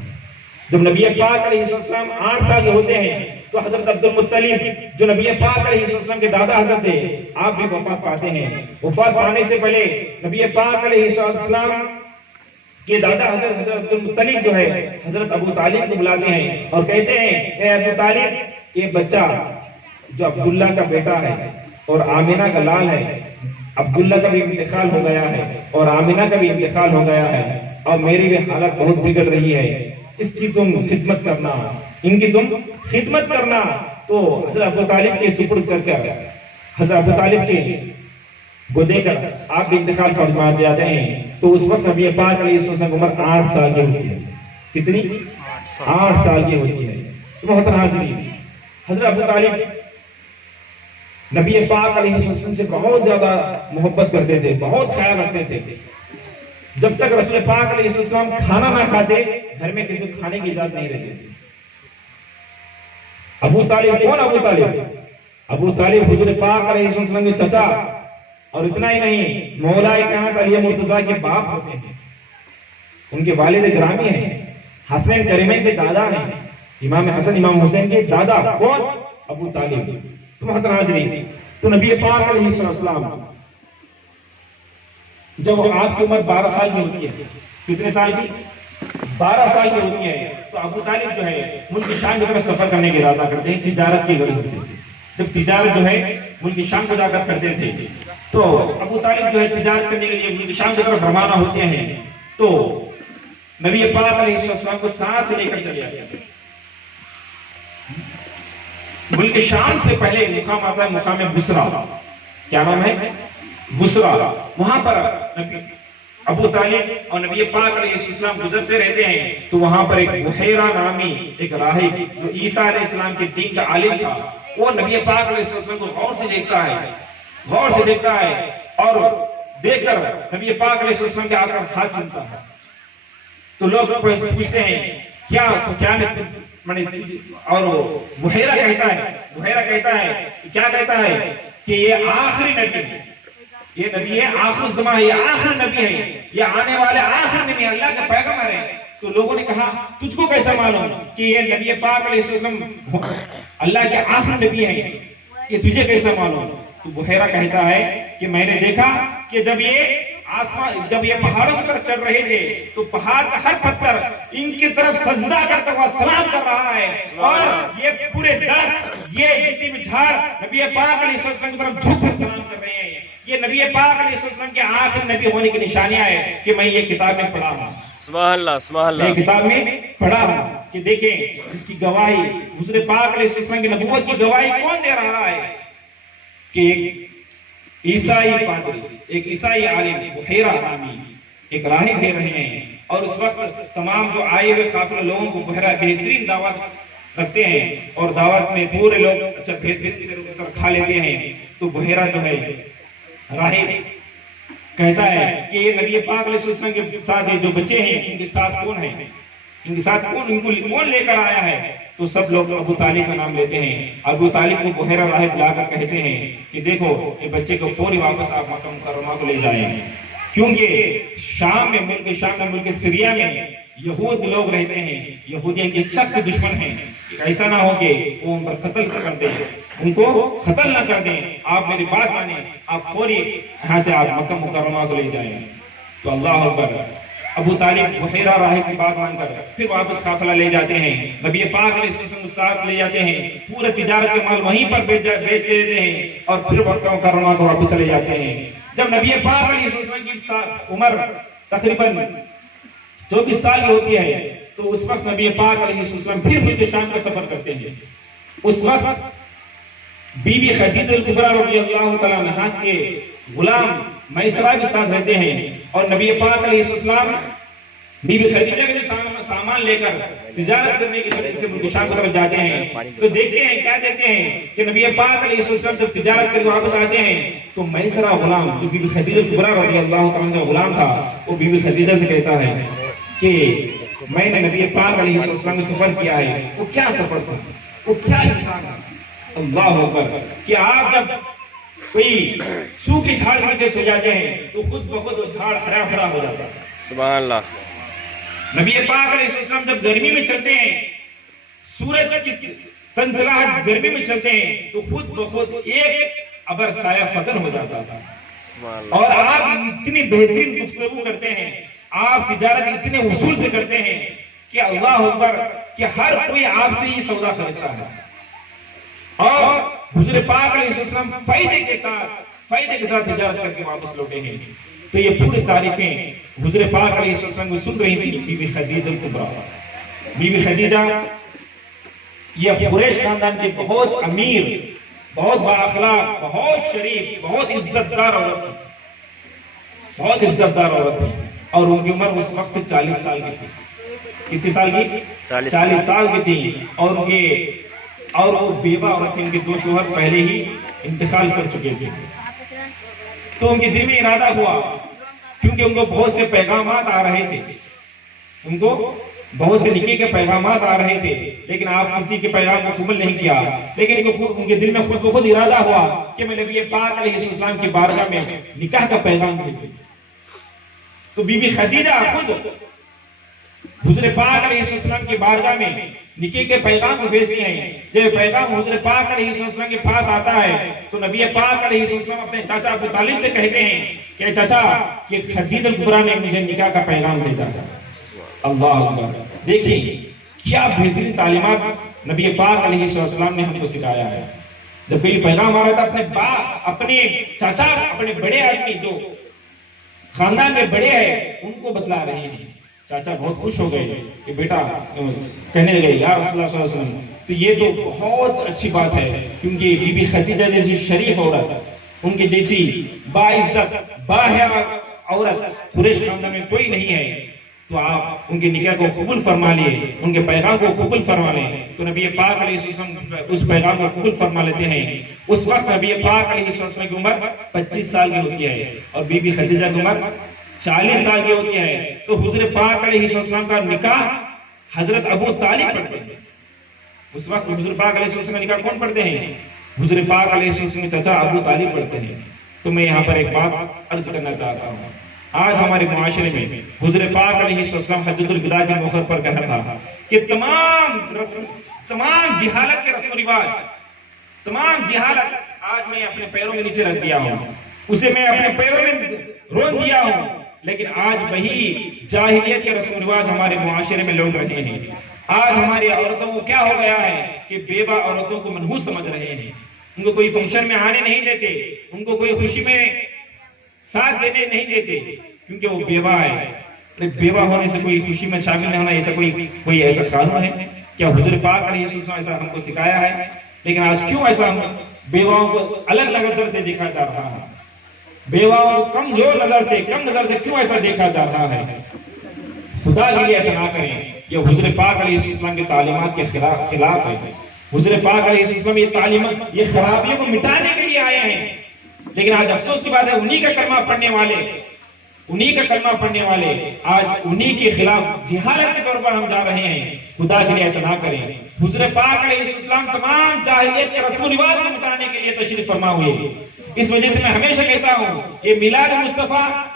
जब नबी पाक अलैहिस्सलाम 8 साल के होते हैं तो हजरत अब्दुल मुत्तलिब, जो नबी पाक अलैहिस्सलाम के दादा हजरत थे, आप भी वफात पाते हैं। वफात पाने से पहले नबी पाक अलैहिस्सलाम के दादा हजरत अब्दुल मुत्तलिब जो है हजरत अबू तालिब को बुलाते हैं और कहते हैं, ए अबू तालिब, ये बच्चा जो अब्दुल्ला का बेटा है और आमिना का लाल है, अब्दुल्ला का भी इंतकाल हो गया है और आमिना का भी इंतकाल हो गया है, और मेरी भी हालत बहुत बिगड़ रही है, इसकी तुम खिदमत करना, इनकी तुम खिदमत करना। तो हजरत अबू तालिब के सुपुर्द करके हजरत अबू तालिब के को देकर आप भी इंतकाल फरमा जाते हैं। तो उस वक्त नबी पाक अलैहिस्सलाम की उम्र 8 साल की होती है। कितनी? 8 साल की होती है। तो मोहतरम हाज़रीन, हजरत अबू तालिब नबी पाक अलैहिस्सलाम से बहुत ज्यादा मोहब्बत करते थे, बहुत ख्याल रखते थे। जब तक रसूल पाक अलैहिस्सलाम खाना ना खाते, घर में किसी खाने की इजाजत नहीं रहती थी। अबू तालिब कौन? अबू तालिब अबू तालिब हुजूर पाक अलैहिस्सलाम के चचा, और इतना ही नहीं, मौलाए कायनात अली मुर्तजा के बाप होते हैं, उनके वालिद ग्रामी हैं, हसनैन करीमैन के दादा हैं, इमाम हसन इमाम हुसैन के दादा कौन? अबू तालिब। तो महतरम हाज़रीन, तो नबी पाक अलैहिस्सलाम जब आपकी उम्र 12 साल की होती है, कितने साल की? 12 साल की होती है, तो अबू तालिब जो है मुल्क शाम की तरफ सफर करने का इरादा करते हैं तिजारत की गर्ज से। जब तिजारत जो है मुल्क शाम को जाकर करते थे, तो अबू तालिब जो है तिजारत करने के लिए मुल्क शाम की तरफ रवाना होते हैं, तो नबी पाक अलैहिस्सलाम को साथ लेकर चले आते। मुल्क शाम से पहले मुकाम आता है, मुकाम बुसरा। क्या नाम है? बुसरा। वहां पर अबू तालिब और नबी पाक अलैहिस्सलाम गुजरते रहते हैं, तो वहां पर एक बुहैरा नामी एक राहिब जो ईसा अलैहिस्सलाम के दीन का आलिम था, वो नबी पाक अलैहिस्सलाम को गौर से देखता है और देखकर नबी पाक अलैहिस्सलाम के आकर हाथ चूमता है। तो लोग पूछते हैं क्या, तो क्या माने, और बुहैरा कहता है क्या कहता है कि ये आखिरी नबी है, ये नबी है आखिर ज़मा है, ये आखिरी नबी है, ये आने वाले आखिरी नबी है, अल्लाह के पैगंबर है। तो लोगों ने कहा तुझको कैसा मालूम कि ये नबी पाक अलैहिस्सलाम अल्लाह के आखिरी नबी है, ये तुझे कैसा मालूम? तो बुहैरा कहता है कि मैंने देखा कि जब ये पहाड़ों की तरफ चढ़ रहे थे, तो पहाड़ का हर पत्थर इनकी तरफ सजदा करता हुआ सलाम कर रहा है, और ये पूरे दरख्त, ये जितनी भी झाड़ नबी पाक अलैहिस्सलाम की तरफ झुककर सलाम कर रहे हैं। ये नबी पाक अलैहिस्सलाम के आखिरी नबी होने की निशानियां है कि मैं ये किताब में पढ़ा हूं। सुभान अल्लाह, सुभान अल्लाह। मैं किताब में पढ़ा हूं कि देखें जिसकी गवाही हुजूर पाक अलैहिस्सलाम की नबूवत की गवाही कौन दे रहा है कि एक ईसाई पादरी, एक ईसाई आलिम बुहैरा नामी एक राहिब दे रहे हैं, और उस वक्त तमाम जो आए हुए काफिले लोगों को बुहैरा बेहतरीन दावत रखते हैं, और दावत में पूरे लोग अच्छा बेहतरीन खा लेते हैं। तो बुहैरा जो है राहिब कहता है कि ये नबी पाक अलैहिस्सलाम के साथ ये जो बच्चे हैं, इनके साथ कौन है, इनके साथ इनको कौन लेकर आया है? तो सब लोग अबू तालिब का नाम लेते हैं। अबू तालिब को बुहैरा राहिब लाकर कहते हैं कि देखो ये बच्चे को फौरी वापस आप मक्का मुकर्रमा को ले जाएं, क्योंकि शाम में, मुल्क सीरिया में यहूद लोग रहते हैं, यहूदियों के सख्त दुश्मन हैं। ऐसा ना हो कि वो उन पर कत्ल कर दें, उनको कत्ल ना कर दें। आप मेरी बात माने, आप फौरी यहाँ से आप मक्का मुकर्रमा को ले जाएं। तो अल्लाह अकबर, अबू तालिब बुहैरा राहिब की बात मानकर फिर वापस काफिला ले जाते हैं, नबी पाक अलैहिस्सलाम के साथ ले जाते हैं, पूरा तिजारत के माल वहीं पर बेच देते हैं, और फिर मक्का मुकर्रमा को वापस चले जाते हैं। जब नबी पाक अलैहिस्सलाम की उम्र तकरीबन 24 साल की होती है, तो उस वक्त नबी पाक अलैहिस्सलाम फिर मुल्क शाम का सफर करते हैं। उस वक्त बीबी खदीजा कुबरा रज़ियल्लाहु तआला अन्हा के गुलाम मैसरा के साथ रहते हैं, और नबी पाक अलैहिस्सलाम बीबी खदीजा के सामान लेकर तिजारत करने के लिए से मुल्क शाम की तरफ जाते हैं। तो देखते हैं क्या देखते हैं कि नबी पाक अलैहिस्सलाम जब तिजारत करके वापस आते हैं, तो मैसरा गुलाम जो बीबी खदीजा कुबरा रज़ियल्लाहु तआला का गुलाम था, वो बीबी खदीजा से कहता है कि मैंने नबी पाक अलैहिस्सलाम से सफर किया है। वो क्या सफर था, वो क्या इंसान था, अल्लाह अकबर, कि आप जब कोई सूखी झाड़ के नीचे सो जाते हैं तो खुद ब खुद वो झाड़ हरा भरा हो जाता है। सुभान अल्लाह। नबी पाक अलैहिस्सलाम जब गर्मी में चलते हैं, सूरज की तंतलाहट गर्मी में चलते हैं, तो खुद ब खुद एक अबर साया फकर हो जाता था। और आप इतनी बेहतरीन गुफ्तगू करते हैं, आप तिजारत इतने उसूल से करते हैं कि अल्लाह अकबर, कि हर कोई आपसे ही सौदा खरीदता है, और हुजूर पाक अलैहिस्सलाम फायदे के साथ तिजारत करके वापस लौटे हैं। तो ये पूरी तारीफें हुजूर पाक अलैहिस्सलाम को सुन रही थी बीबी खदीजा कुबरा। बीबी खदीजा ये कुरैश खानदान की बहुत अमीर, बहुत बाअखलाक, बहुत शरीफ, बहुत इज्जतदार औरत थी, बहुत इज्जतदार औरत थी, और उनकी उम्र उस वक्त 40 साल की थी। कितनी साल की? 40 साल की थी। और वो बेवा औरत थी, उनके 2 शोहर पहले ही इंतकाल कर चुके थे। तो उनके दिल में इरादा हुआ, क्योंकि उनको बहुत से पैगामात आ रहे थे, उनको बहुत से निके के पैगामात आ रहे थे, लेकिन आप किसी के पैगाम को कबूल नहीं किया। लेकिन उनके दिल में खुद ब खुद इरादा हुआ कि मैं नबी पाक अलैहिस्सलाम की बारगाह में निकाह का पैगाम भेजूं। तो बीबी खदीजा खुद हुजूर पाक अलैहिस्सलाम की बारगाह में निके के पैगाम को भेजती हैं। जब पैगाम हुजूर पाक अलैहिस्सलाम के पास आता है तो नबी पाक अलैहिस्सलाम अपने चाचा अबू तालिब से कहते हैं कि चाचा, ये खदीजा कुबरा ने मुझे निकाह का पैगाम भेजा है। अल्लाह अकबर। देखिए क्या बेहतरीन तालीमात नबी पाक अलैहिस्सलाम ने हमको सिखाया है। जब कोई पैगाम आ रहा था अपने चाचा, अपने बड़े आदमी जो खानदान में बड़े हैं उनको बतला रहे हैं। चाचा बहुत खुश हो गए कि बेटा, कहने लगे या रसूलुल्लाह सल्लल्लाहु अलैहि वसल्लम, तो ये तो बहुत अच्छी बात है, क्योंकि बीबी खदीजा जैसी शरीफ औरत, उनके जैसी बाइज्जत बाहया औरत कुरैश खानदान में कोई नहीं है। तो आप उनके निकाह को कबूल फरमा लिए, उनके पैगाम को कबूल फरमा लें। तो नबी पाक अलैहिस्सलाम उस पैगाम को कबूल फरमा लेते हैं। उस वक्त नबी पाक अलैहिस्सलाम की उम्र 25 साल की होती है और बीबी खदीजा की उम्र 40 साल की होती है। तो हुजूर पाक अलैहिस्सलाम का निकाह हजरत अबू तालिब पढ़ते हैं। उस वक्त हुजूर पाक अलैहिस्सलाम का निकाह कौन पढ़ते हैं? हुजूर पाक अलैहिस्सलाम के चाचा अबू तालिब पढ़ते हैं। तो मैं यहाँ पर एक बात अर्ज करना चाहता हूँ। आज हमारे मुआशरे में हुजूर पाक अलैहिस्सलाम हज्जतुल विदा के मौके पर कहना था कि तमाम जिहालत के रस्म रिवाज, तमाम जिहालत आज मैं अपने पैरों में नीचे रख दिया हूँ, उसे मैं अपने पैरों में रोक दिया हूँ। लेकिन आज वही जाहिलियत के रस्म रिवाज हमारे मुआशरे में लौट रहे हैं। आज हमारी औरतों को क्या हो गया है कि बेवा औरतों को मनहूस समझ रहे हैं। उनको कोई फंक्शन में आने नहीं देते, उनको कोई खुशी में साथ देने नहीं देते, क्योंकि वो बेवा है। अरे बेवा होने से कोई खुशी में शामिल नहीं होना, ऐसा कोई ऐसा कानून है क्या? हुजूर पाक अलैहिस्सलाम ऐसा हमको सिखाया है। लेकिन आज क्यों ऐसा हम बेवाओं को अलग नजर से देखा जा रहा है? बेवाओं को कम नजर से क्यों ऐसा देखा जा रहा है? खुदा के लिए ऐसा ना करें। ये हुजूर पाक अलैहिस्सलाम की तालीमात के खिलाफ है। हुजूर पाक अलैहिस्सलाम ये तालीमात, ये खराबियों को मिटाने के लिए आए हैं। लेकिन आज अफसोस की बात है, उन्हीं का कलमा पढ़ने वाले आज उन्हीं के खिलाफ जिहालत के तौर पर हम जा रहे हैं। खुदा के लिए ऐसा ना करें। हुजूर पाक अलैहिस्सलाम तमाम जाहिलियत के रस्म रिवाज को मिटाने के लिए तशरीफ फरमा हुए। इस वजह से मैं हमेशा कहता हूँ ये मिलाद मुस्तफा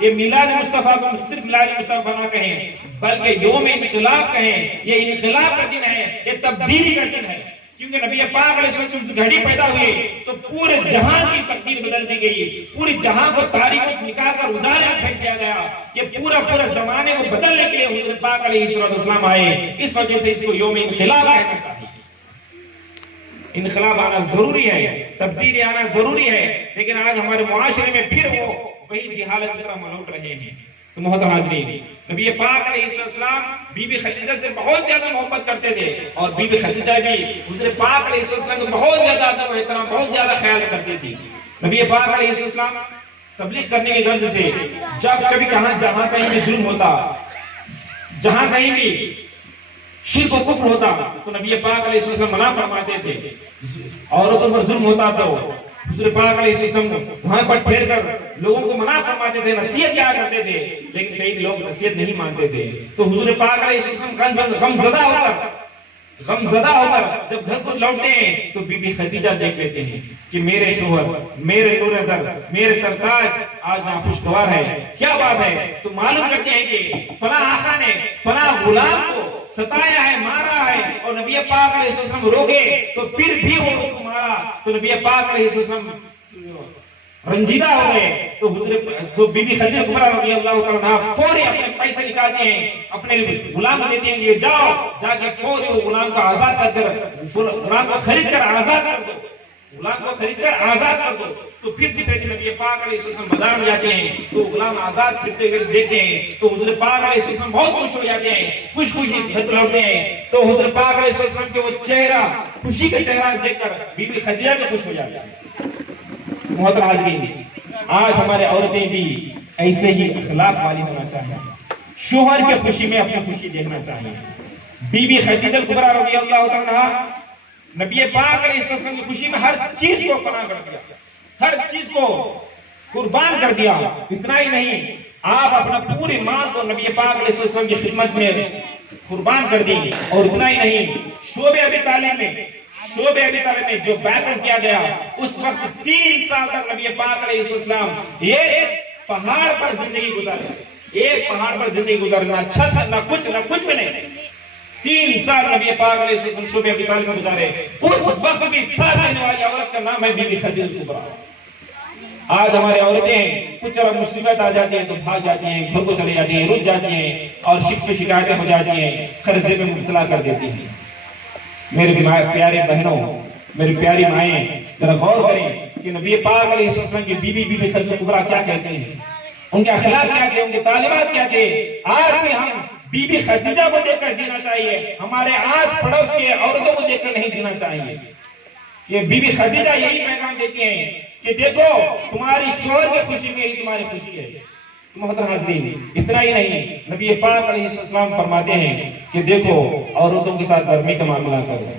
को सिर्फ मिलाद मुस्तफा ना कहें, बल्कि यौम इनक़िलाब कहें। ये इनक़िलाब का दिन है, ये तब्दीली का दिन है, क्योंकि नबी पाक अलैहिस्सलाम से घड़ी पैदा हुई तो पूरे जहां की तकदीर बदल दी गई, पूरे जहां को तारीखों से निकाल कर उजाले में फेंक दिया गया। ये पूरा जमाने को बदलने के लिए हुजूर पाक अलैहिस्सलाम आए। इस वजह से इसको यौम इनक़िलाब कहना चाहिए। इनक़िलाब आना जरूरी है, तब्दीली आना जरूरी है। लेकिन आज हमारे मुआशरे में फिर वो वही जिहालत की तरफ लौट रहे हैं। तो मोहतरम हाज़रीन, नबी पाक अलैहिस्सलाम बीबी खदीजा से बहुत ज्यादा मोहब्बत करते थे और बीबी खदीजा भी हुजूर पाक अलैहिस्सलाम को बहुत ज्यादा अदब एहतराम, बहुत ज्यादा ख्याल करती थी। नबी पाक अलैहिस्सलाम तबलीग करने की गर्ज से जब कभी जहां कहीं भी जुल्म होता, जहां कहीं भी शिर्क और कुफ्र होता, तो नबी पाक अलैहिस्सलाम मना फरमाते थे। औरतों पर जुल्म होता तो हुजूर पाक अलैहिस्सलाम वहां पर ठहर कर लोगों को मना फरमाते थे, नसीहत क्या करते थे। लेकिन कई लोग नसीहत नहीं मानते थे। तो हुजूर पाक अलैहिस्सलाम गमज़दा होकर जब घर को लौटते हैं तो बीबी खदीजा देख लेते हैं कि मेरे शोहर, मेरे नूर नज़र, मेरे सरताज आज नाखुशगवार है। क्या बात है? तो मालूम करते हैं कि फला आका ने फला गुलाम को सताया है, मारा है, और नबी पाक अलैहिस्सलाम रोके तो फिर भी वो उसको मारा। तो नबी पाक अलैहिस्सलाम रंजीदा हो गए। तो बीबी खदीजा कुबरा रज़ियल्लाहु ताला अन्हा फौरी अपने पैसे निकालते हैं, अपने गुलाम को देते हैं, ये जाओ जाके फौरी वो गुलाम को आजाद कर गुलाम को खरीद कर आजाद कर दो, गुलाम को खरीद कर आजाद कर दो। तो फिर दूसरे दिन नबी पाक अलैहिस्सलाम बाजार में जाते हैं तो गुलाम आजाद फिरते हुए देखते हैं तो हुजूर पाक अलैहिस्सलाम बहुत खुश हो जाते हैं, खुशी घर लौटते हैं। तो हुजूर पाक अलैहिस्सलाम के वो चेहरा, खुशी का चेहरा देखकर बीबी खदीजा भी खुश हो जाती है। मोहतरम हाज़रीन, आज हमारे औरतें भी ऐसे ही अखलाक वाली होना चाहिए, शोहर की खुशी में अपनी खुशी देखना चाहिए। बीबी खदीजा कुबरा रज़ियल्लाहु ताला अन्हा नबी पाक अलैहिस्सलाम की खुशी में हर चीज को फना कर दिया, हर चीज को कुर्बान कर दिया। इतना ही नहीं, आप अपना पूरे माल को नबी पाक अलैहिस्सलाम की खिदमत में कुर्बान कर दी। और इतना ही नहीं, शोबे अबी तालिब में जो बैतन किया गया, उस वक्त 3 साल तक नबी पाक अलैहिस्सलाम ये पहाड़ पर जिंदगी गुजारे, एक पहाड़ पर जिंदगी गुजारना, छत ना कुछ भी नहीं। 3 साल नबी पाक अलैहिस्सलाम शोबे अबी तालिब में गुजारे। उस वक्त भी साथ देने वाली औरत का नाम है बीबी खदीजा कुबरा। आज हमारे औरतें कुछ अगर मुसीबत आ जाती है तो भाग जाती हैं, घर को चली जाती हैं, रुक जाती हैं और शिकायतें हो जाती हैं, कर्जे में मुब्तला कर देती हैं। मेरे प्यारे बहनों, मेरी प्यारी माएं, जरा गौर करें कि नबी पाक अलैहिस्सलाम की बीबी खदीजा कुबरा क्या कहते हैं, उनके अखलाक क्या थे, उनके तालीमात क्या थे। आज भी हम बीबी खदीजा को देखकर जीना चाहिए, हमारे आस पड़ोस के औरतों को देखकर नहीं जीना चाहिए। ये बीबी खदीजा यही पैगाम देती हैं कि देखो तुम्हारी शोहर की खुशी में ही तुम्हारी खुशी है। मोहतरम हाज़रीन, इतना ही नहीं, नबी पाक अलैहिस्सलाम फरमाते हैं कि देखो औरतों के साथ नरमी का मामला करो,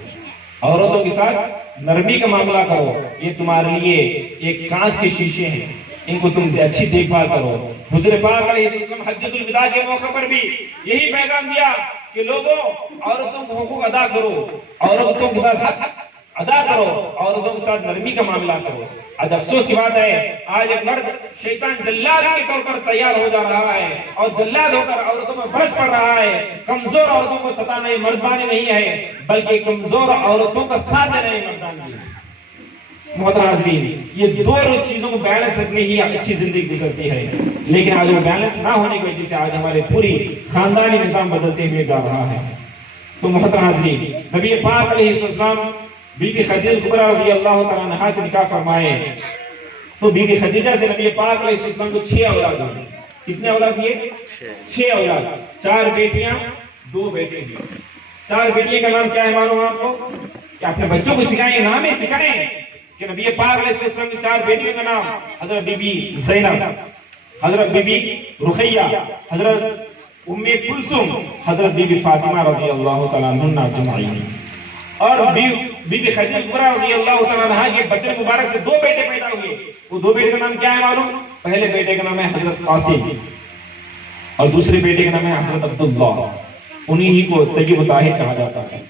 औरतों के साथ नरमी का मामला करो, ये तुम्हारे लिए एक कांच के शीशे हैं, इनको तुम अच्छी देखभाल करो। हुज़ूर पाक अलैहिस्सलाम हज्जतुल विदा के मौके पर भी यही पैगाम दिया कि लोगों औरतों को हुकूक अदा करो, औरतों के साथ हक अदा करो, औरतों के साथ नरमी का मामला करो। आज अफसोस की बात है, आज एक मर्द शैतान जल्लाद के तौर पर तैयार हो जा रहा है और जल्लाद होकर औरतों में बरस पड़ रहा है। कमजोर औरतों को सताना ये मर्दानी नहीं है, बल्कि कमजोर औरतों का साथ देना ये मर्दानी है। मोहतरम हाज़रीन, ये दो चीजों को बैलेंस रखने ही अच्छी जिंदगी गुजरती है, लेकिन आज वो बैलेंस ना होने की वजह से आज हमारे पूरी खानदानी निजाम बदलते हुए जा रहा है। तो मोहतरम हाज़रीन, नबी पाक अलैहिस्सलाम बीबी खदीजा कुबरा रज़ियल्लाहु तआला अन्हा से निकाह फरमाए, तो बीबी खदीजा से नबी पाक अलैहिस्सलाम को 6 औलाद हुए। कितने औलाद हुए? 6 औलाद, 4 बेटियां 2 बेटे हुए। 4 बेटियों का नाम क्या है मालूम आपको? कि अपने बच्चों को सिखाएं, नाम ही सिखाएं कि नबी पाक अलैहिस्सलाम की 4 बेटियों का नाम हजरत बीबी ज़ैनब, हजरत बीबी रुक़ैया, हजरत उम्मे कुलसुम, हजरत बीबी फातिमा रज़ियल्लाहु तआला अन्हा अजमईन। और बीबी खदीजा कुबरा रज़ियल्लाहु तआला अन्हा के बतन मुबारक से 2 बेटे पैदा हुए। वो 2 बेटे का नाम क्या है मालूम? पहले बेटे का नाम है हजरत कासिम और दूसरे बेटे का नाम है हजरत अब्दुल्लाह, उन्हीं ही को तय्यब ताहिर कहा जाता है।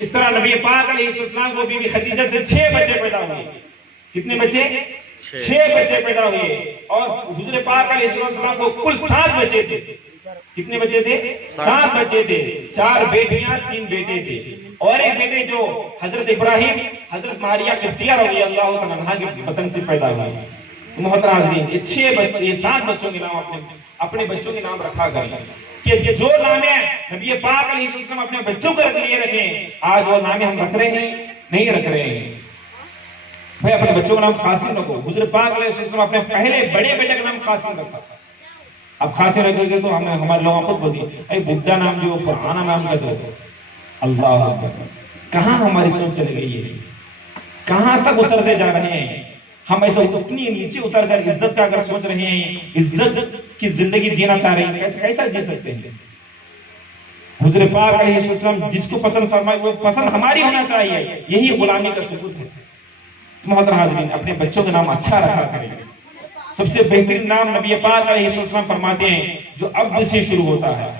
इस तरह नबी पाक अलैहिस्सलाम को बीबी खदीजा से 6 बच्चे पैदा हुए। कितने बच्चे? 6 बच्चे पैदा हुए। और हुजूर पाक अलैहिस्सलाम को कुल 7 बच्चे थे। कितने बच्चे थे? 7 बच्चे थे। 4 बेटियां 3 बेटे थे और एक बेटे जो हजरत इब्राहिम, हजरत मारिया क़िब्तिया रज़ियल्लाहु तआला अन्हा के बतन से पैदा हुए। तो मोहतरम हाज़रीन, ये 6 बच्चे, ये 7 बच्चों के नाम अपने बच्चों के नाम रखा करें कि जो नामे नबी पाक अलैहिस्सलाम अपने बच्चों को लिए रखें, आज वो नामे हम रख रहे हैं? नहीं रख रहे हैं। भाई अपने बच्चों का नाम कासिम रखो। हुजूर पाक अलैहिस्सलाम अपने पहले बड़े बेटे का नाम कासिम रखा। अब खासे रखोगे तो हमें हमारे लोग खुद बोलती है बुड्ढा नाम जो पुराना नाम का दो। अल्लाह अकबर, कहां हमारी सोच चली गई है, कहां तक उतरते जा रहे हैं हम। ऐसा उतनी नीचे उतर कर इज्जत का अगर सोच रहे हैं, इज्जत की जिंदगी जीना चाह रहे हैं, कैसा जी सकते हैं? हुजूर पाक अलैहिस्सलाम जिसको पसंद फरमाए वो पसंद हमारी होना चाहिए, यही गुलामी का सबूत है। मोहतरम हाज़रीन, अपने बच्चों का नाम अच्छा रखा करें। सबसे बेहतरीन नाम नबी पाक अलैहिस्सलाम फरमाते हैं जो अब्द से शुरू होता है,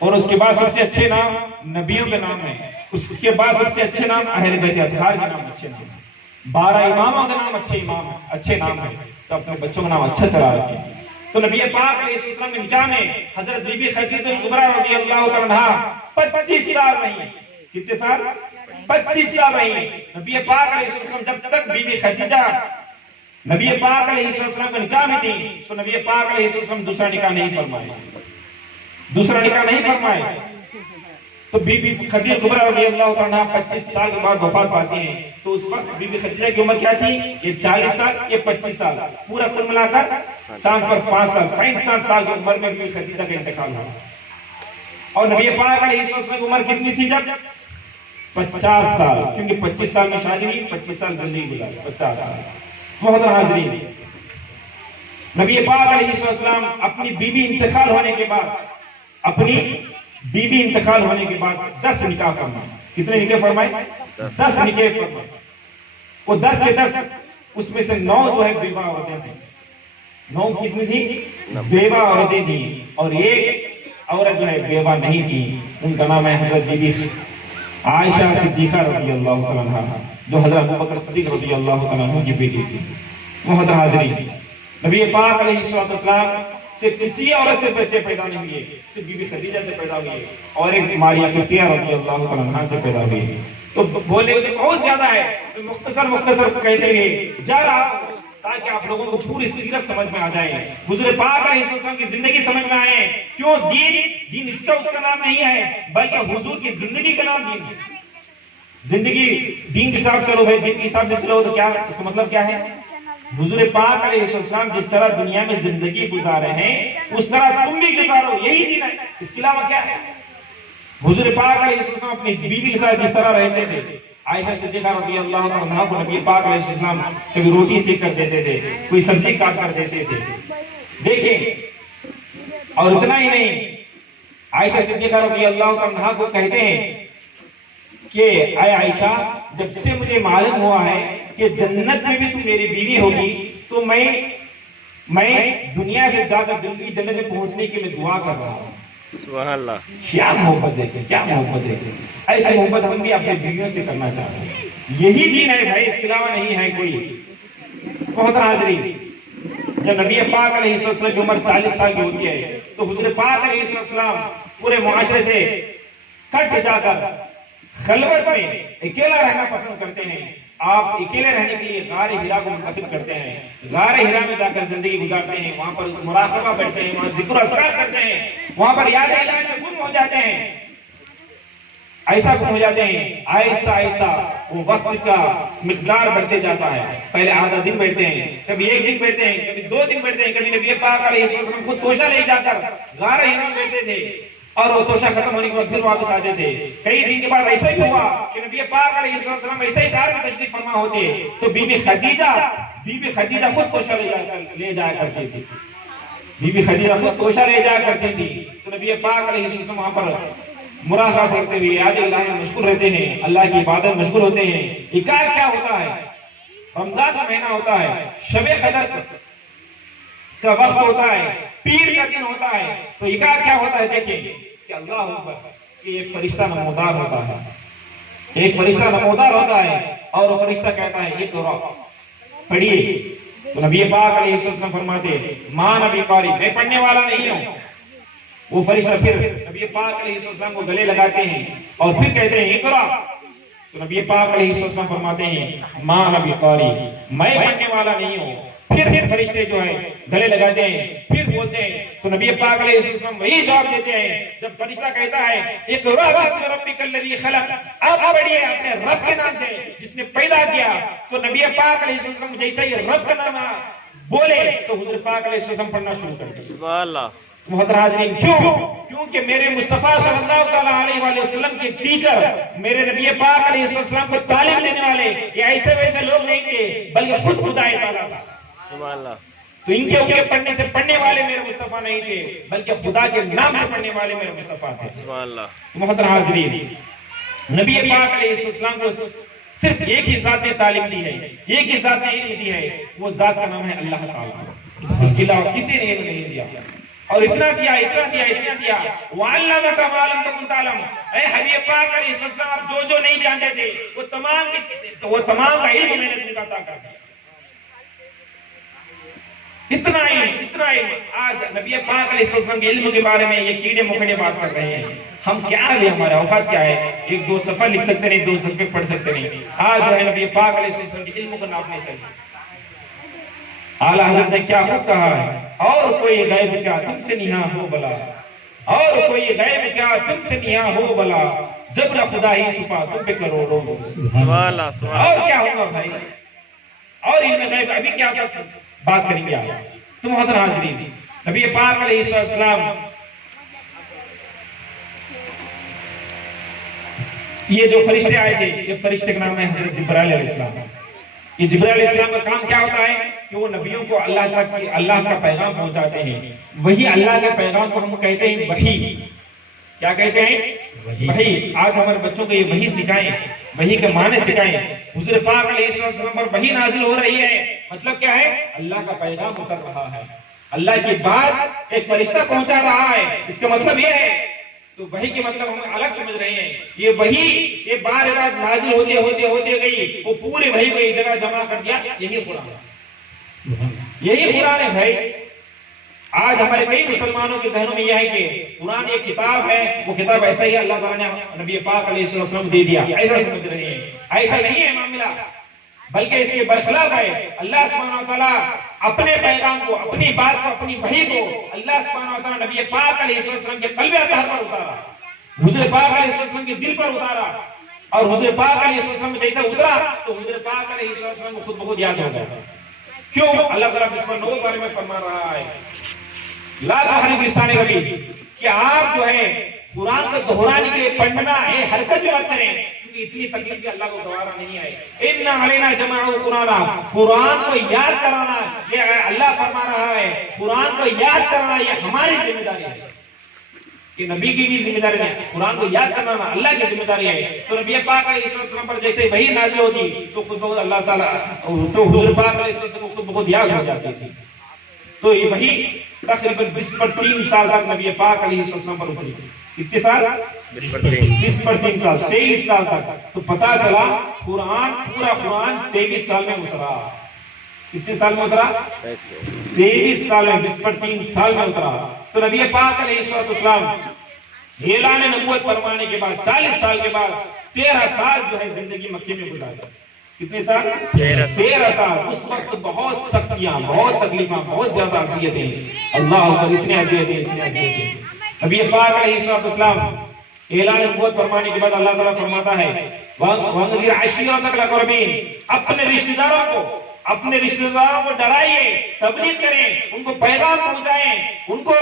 और उसके बाद सबसे अच्छे नाम नबियों के नाम है, उसके बाद सबसे अच्छे नाम अहले बैत अतहार के नाम अच्छे नाम है, 12 इमामों के नाम अच्छे नाम है। तो अपने बच्चों का नाम अच्छा चला रखें। तो नबी पाक अलैहिस्सलाम के निकाह में हजरत बीबी खदीजा कुबरा रज़ियल्लाहु तआला अन्हा 25 साल रही। कितने साल? 25 साल रही। नबी पाक अलैहिस्सलाम जब तक बीबी खदीजा नबी पाक अलैहिस्सलाम के निकाह में थी, तो नबी पाक अलैहिस्सलाम दूसरा निकाह नहीं फरमाए। तो बीबी खदीजा कुबरा रज़ियल्लाहु तआला अन्हा 25 साल के बाद वफात पाती हैं। तो उस वक्त बीबी खदीजा की उम्र क्या थी? ये 40 साल, ये 25 साल, पूरा कुल मिलाकर 7 पर 5 साल, 65 साल की उम्र में बीबी खदीजा का इंतकाल हुआ। और नबी पाक अलैहिस्सलाम की उम्र कितनी थी जब? 50 साल, क्योंकि 25 साल में शादी हुई, 25 साल जिंदगी गुजारी, 50 साल। मोहतरम हाज़रीन, नबी पाक अलैहिस्सलाम अपनी बीबी इंतकाल होने के बाद 10 निकाह फरमाए। कितने निकाह फरमाए? 10 निकाह फरमाए। वो 10 के 10, उसमें से 9 जो है बेवा औरतें थी। 9 कितनी थी? बेवा औरतें थी। और एक औरत जो है बेवा नहीं थी, उनका नाम है हजरत बीबी आयशा सिद्दीका रज़ियल्लाहु तआला अन्हा, जो हजरत अबू बकर सिद्दीक रज़ियल्लाहु तआला अन्हु की बेटी थी। मोहतरम हाज़रीन, नबी पाक अलैहिस्सलाम से किसी औरत से बच्चे पैदा नहीं हुए, सिर्फ बीबी खदीजा से पैदा हुए और एक मारिया किप्तिया रज़ियल्लाहु तआला अन्हा से पैदा हुए। तो बोले तो बहुत ज्यादा है, तो मुख्तसर कहते हुए जा रहा ताकि आप लोगों को पूरी सीरत समझ में आ जाए, हुजूर पाक अलैहिस्सलाम की जिंदगी समझ में आए। क्यों दीन इसका उसका नाम नहीं है, बल्कि हुजूर की जिंदगी का नाम दीन है। जिंदगी दीन के साथ चलो भाई, दीन के हिसाब से चलो, तो क्या इसका मतलब क्या है? हुजूर पाक अलैहिस्सलाम जिस तरह दुनिया में जिंदगी गुजारे हैं उस तरह तुम भी गुजारो, यही दीन है, इसके अलावा क्या है? हुजूर पाक अलैहिस्सलाम अपनी बीवी के साथ जिस तरह रहते थे, आयशा सिद्दीका रज़ियल्लाहु अन्हा को नबी पाक अलैहिस्सलाम कभी रोटी सेक कर देते थे, कोई सब्जी काट कर देते थे, देखें। और इतना ही नहीं, आयशा सिद्दीका रज़ियल्लाहु अन्हा को कहते हैं कि आय आयशा, जब से मुझे मालूम हुआ है कि जन्नत में भी तू मेरी बीवी होगी, तो मैं दुनिया से ज्यादा जल्दी जन्नत में पहुंचने की मैं दुआ कर रहा हूँ। सुभान अल्लाह। क्या मोहब्बत देखें, क्या मोहब्बत देखें। ऐसी मोहब्बत हम भी अपने बीवियों से करना चाहते हैं, यही दीन है भाई, इसके अलावा नहीं है कोई। बहुत हाज़रीन, जब नबी पाक अलैहिस्सलाम की उम्र 40 साल की होती है, तो हुजूर पाक अलैहिस्सलाम पूरे मुआशरे से कट जाकर खलवत में अकेला रहना पसंद करते हैं। आप अकेले रहने के लिए गारे हिरा को मुंतखब करते हैं, गारे हिरा में जाकर जिंदगी गुजारते हैं, वहां पर मुराक़बा करते हैं, वहां जिक्र अस्कार करते हैं, वहां पर याद इलाही में गुम हो जाते हैं, ऐसा गुम हो जाते हैं। आहिस्ता आहिस्ता वो वक्त का मिकदार बढ़ते जाता है। पहले आधा दिन बैठते हैं, कभी एक दिन बैठते हैं, कभी 2 दिन बैठते हैं, कभी नबी पाक अलैहिस्सलाम खुद तोशा ले जाकर गारे हिरा में बैठते थे और वो तोशा खत्म होने के बाद फिर वापस आ जाते। कई दिन के बाद ऐसा ही हुआ कि नबी पाक अलैहिस्सलाम ऐसे ही कार में तशरीफ फरमा होते, तो बीबी खदीजा खुद तोशा ले जाया करती थी। बीबी खदीजा खुद तोशा ले जाया करती थी। तो नबी पाक अलैहिस्सलाम वहां पर मुराक़बा करते हुए याद इलाही में मशगूल रहते हैं, अल्लाह की इबादत में मशगूल होते हैं। इकार क्या होता है? रमजान का महीना होता है, शबे कदर का वक्त होता है, पीर का दिन होता है, तो इकार क्या होता है? देखें कि अल्लाह अकबर, कि एक फरिश्ता नमोदार होता है, एक फरिश्ता नमोदार होता है और वो फरिश्ता कहता है ये तो पढ़िए। तो नबी पाक अलैहिस्सलाम फरमाते मां नबी कारी, मैं पढ़ने वाला नहीं हूं। वो फरिश्ता फिर नबी पाक अलैहिस्सलाम को गले लगाते हैं और फिर कहते हैं इक़रा। तो नबी पाक अलैहिस्सलाम फरमाते हैं मां नबी कारी, मैं पढ़ने वाला नहीं हूं। फिर फरिश्ते जो है गले लगाते हैं, फिर बोलते हैं, तो नबी पाक अलैहिस्सलाम वही जवाब देते हैं। जब फरिश्ता कहता है इक़रा बिस्मि रब्बिकल लज़ी खलक़, आप पढ़िए अपने रब के नाम से जिसने पैदा किया। तो नबी पाक अलैहिस्सलाम जैसे ही रब का नाम बोले तो हुजूर पाक अलैहिस्सलाम पढ़ना शुरू कर दिया। सुभान अल्लाह। मोहतरम हाज़रीन, क्योंकि मेरे मुस्तफा सल्लल्लाहु अलैहि वसल्लम के टीचर, मेरे नबी पाक अलैहिस्सलाम को तालीम देने वाले ये ऐसे वैसे लोग नहीं थे, बल्कि खुद खुदा ताला था। सुभान अल्लाह। तो इनके पढ़ने से पढ़ने वाले मेरे मुस्तफा नहीं थे, बल्कि खुदा के नाम से पढ़ने वाले मेरे मुस्तफा थे। सुभान अल्लाह। मोहतरम हाज़रीन, नबी पाक अलैहिस्सलाम को सिर्फ एक ही ज़ात ने तालीम दी है, एक ही ज़ात ने इल्म दी है, वो ज़ात का नाम है अल्लाह ताला। उसके अलावा किसी ने इल्म नहीं दिया। और इतना दिया वअल्लमका मा लम तकुन तालम, ऐ हबीब पाक अलैहिस्सलाम आप जो नहीं जानते थे वो तमाम का इल्म मैंने तुमको अता कर दिया। इतना इल्म आज नबी पाक अलैहिस्सलाम के इल्म के बारे में ये कीड़े मुखड़े बात कर रहे हैं। हम क्या है, हमारा औकात क्या है? 1-2 सफा लिख सकते नहीं, 2 सफे पढ़ सकते नहीं। आज जो है नबी पाक अलैहिस्सलाम के इल्म को नापने चाहिए। आला हज़रत ने क्या खूब कहा है, और कोई गैब क्या तुमसे निहा हो भला, और कोई गैब क्या तुमसे निहा हो भला, जब न खुदा ही छुपा तुम पे करोड़ों। सुभान अल्लाह, सुभान अल्लाह। और क्या होगा भाई? और इल्म गैब अभी क्या बात करेंगे आप? तो मोहतरम हाज़रीन, नबी पाक अलैहिस्सलाम ये जो फरिश्ते आए थे, ये फरिश्ते का नाम है हज़रत जिब्राइल अलैहिस्सलाम। ये जिब्राइल अलैहिस्सलाम का काम क्या होता है कि वो नबियों को अल्लाह का पैगाम पहुंचाते हैं। वही अल्लाह के पैगाम को हम कहते हैं वही। क्या कहते हैं? वही। आज हमारे बच्चों को ये वही सिखाएं, वही के माने सिखाएं। हुजूर पाक अलैहिस्सलाम पर वही नाजिल हो रही है, मतलब क्या है? अल्लाह का पैगाम उतर रहा है, अल्लाह की बात एक फरिश्ता पहुंचा रहा है, इसका मतलब ये है। तो वही के मतलब हम अलग समझ रहे हैं। ये वही ये बार बार नाजिल होते होते होते गई, वो पूरे वही को एक जगह जमा कर दिया। यही कुरान है, यही कुरान है भाई। आज हमारे कई मुसलमानों के जहनों में यह है कि कुरान एक किताब है, वो किताब ऐसा ही अल्लाह ताला ने नबी पाक अलैहि वसल्लम दे दिया, ऐसा समझ रहे हैं। ऐसा नहीं है मामला, बल्कि इसके बरखिलाफ है। अल्लाह सुब्हानहू व तआला अपने पैगाम को, अपनी बात को, अपनी वही को अल्लाह सुब्हानहू व तआला नबी पाक अलैहि वसल्लम के कल्बे अतहर पर उतारा, हुजूर पाक अलैहि वसल्लम के दिल पर उतारा। और हुजूर पाक अलैहि वसल्लम जैसा उतरा तो हुजूर पाक अलैहि वसल्लम को खुद ब खुद याद हो गया। क्यों? अल्लाह ताला इस पर नौ बारे में फरमा रहा है, ला तहरिक लिसाने कभी, कि आप जो है कुरान को दोहराने के लिए पढ़ना है, हरकत भी मत करें, क्योंकि इतनी तकलीफ भी अल्लाह को दोबारा नहीं आई। इन्ना अलैना जमाउ कुराना, कुरान को याद कराना, ये अल्लाह फरमा रहा है, कुरान को याद कराना ये हमारी जिम्मेदारी है, ये नबी की भी जिम्मेदारी है। कुरान को याद करना अल्लाह की जिम्मेदारी है। तो नबी पाक अलैहि वसल्लम पर जैसे वही नाज़िल होती तो खुद ब खुद अल्लाह ताला, तो हुजूर पाक अलैहि वसल्लम को खुद ब खुद याद हो जाती थी। तो ये वही तकरीबन 20 पर 3 साल तक नबी पाक अलैहि वसल्लम पर उतरी। कितने साल? 20 पर 3 साल, 23 साल तक। तो पता चला कुरान, पूरा कुरान 23 साल में उतरा। कितने साल में उतरा? 23 साल में, 20 पर 3 साल में उतरा। तो नबी पाक अलैहिस्सलाम ऐलान नबूवत फरमाने के बाद 40 साल के बाद 13 साल जो है जिंदगी मक्के में गुजारी। कितने साल? 13 साल। उस वक्त बहुत सख्तियां, बहुत तकलीफें, बहुत ज्यादा अज़ियतें, अल्लाह अकबर, इतनी अज़ियतें, इतनी अज़ियतें। नबी पाक अलैहिस्सलाम ऐलान नबूवत फरमाने के बाद अल्लाह ताला फरमाता है, वंज़िर अशीरतकल अक़रबीन, अपने रिश्तेदारों को डराइए, तबलीग करें, उनको पैगाम पहुंचाएं, उनको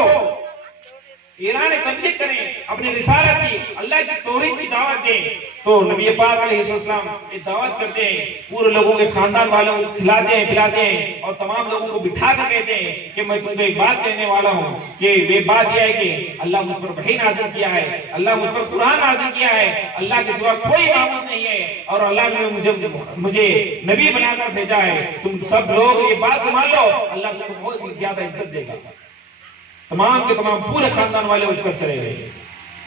ऐलान तबलीग करें, अपनी रिसालत की, अल्लाह की तौहीद की दावत दें। तो नबी पाक अलैहिस्सलाम ये दावत करते हैं, पूरे लोगों के खानदान वालों को खिलाते हैं, पिलाते हैं, और तमाम लोगों को बिठा कर कहते हैं कि मैं तुमको एक बात कहने वाला हूँ, कि ये बात यह है कि अल्लाह मुझ पर वही नाज़िल किया है, अल्लाह मुझ पर कुरान नाज़िल किया है, अल्लाह के सिवा कोई माबूद नहीं है, और अल्लाह ने मुझे नबी बनाकर भेजा है। तुम सब लोग ये बात मान लो, अल्लाह तुमको बहुत ज्यादा इज्जत देगा। तमाम के तमाम पूरे खानदान वाले उठकर चले गए।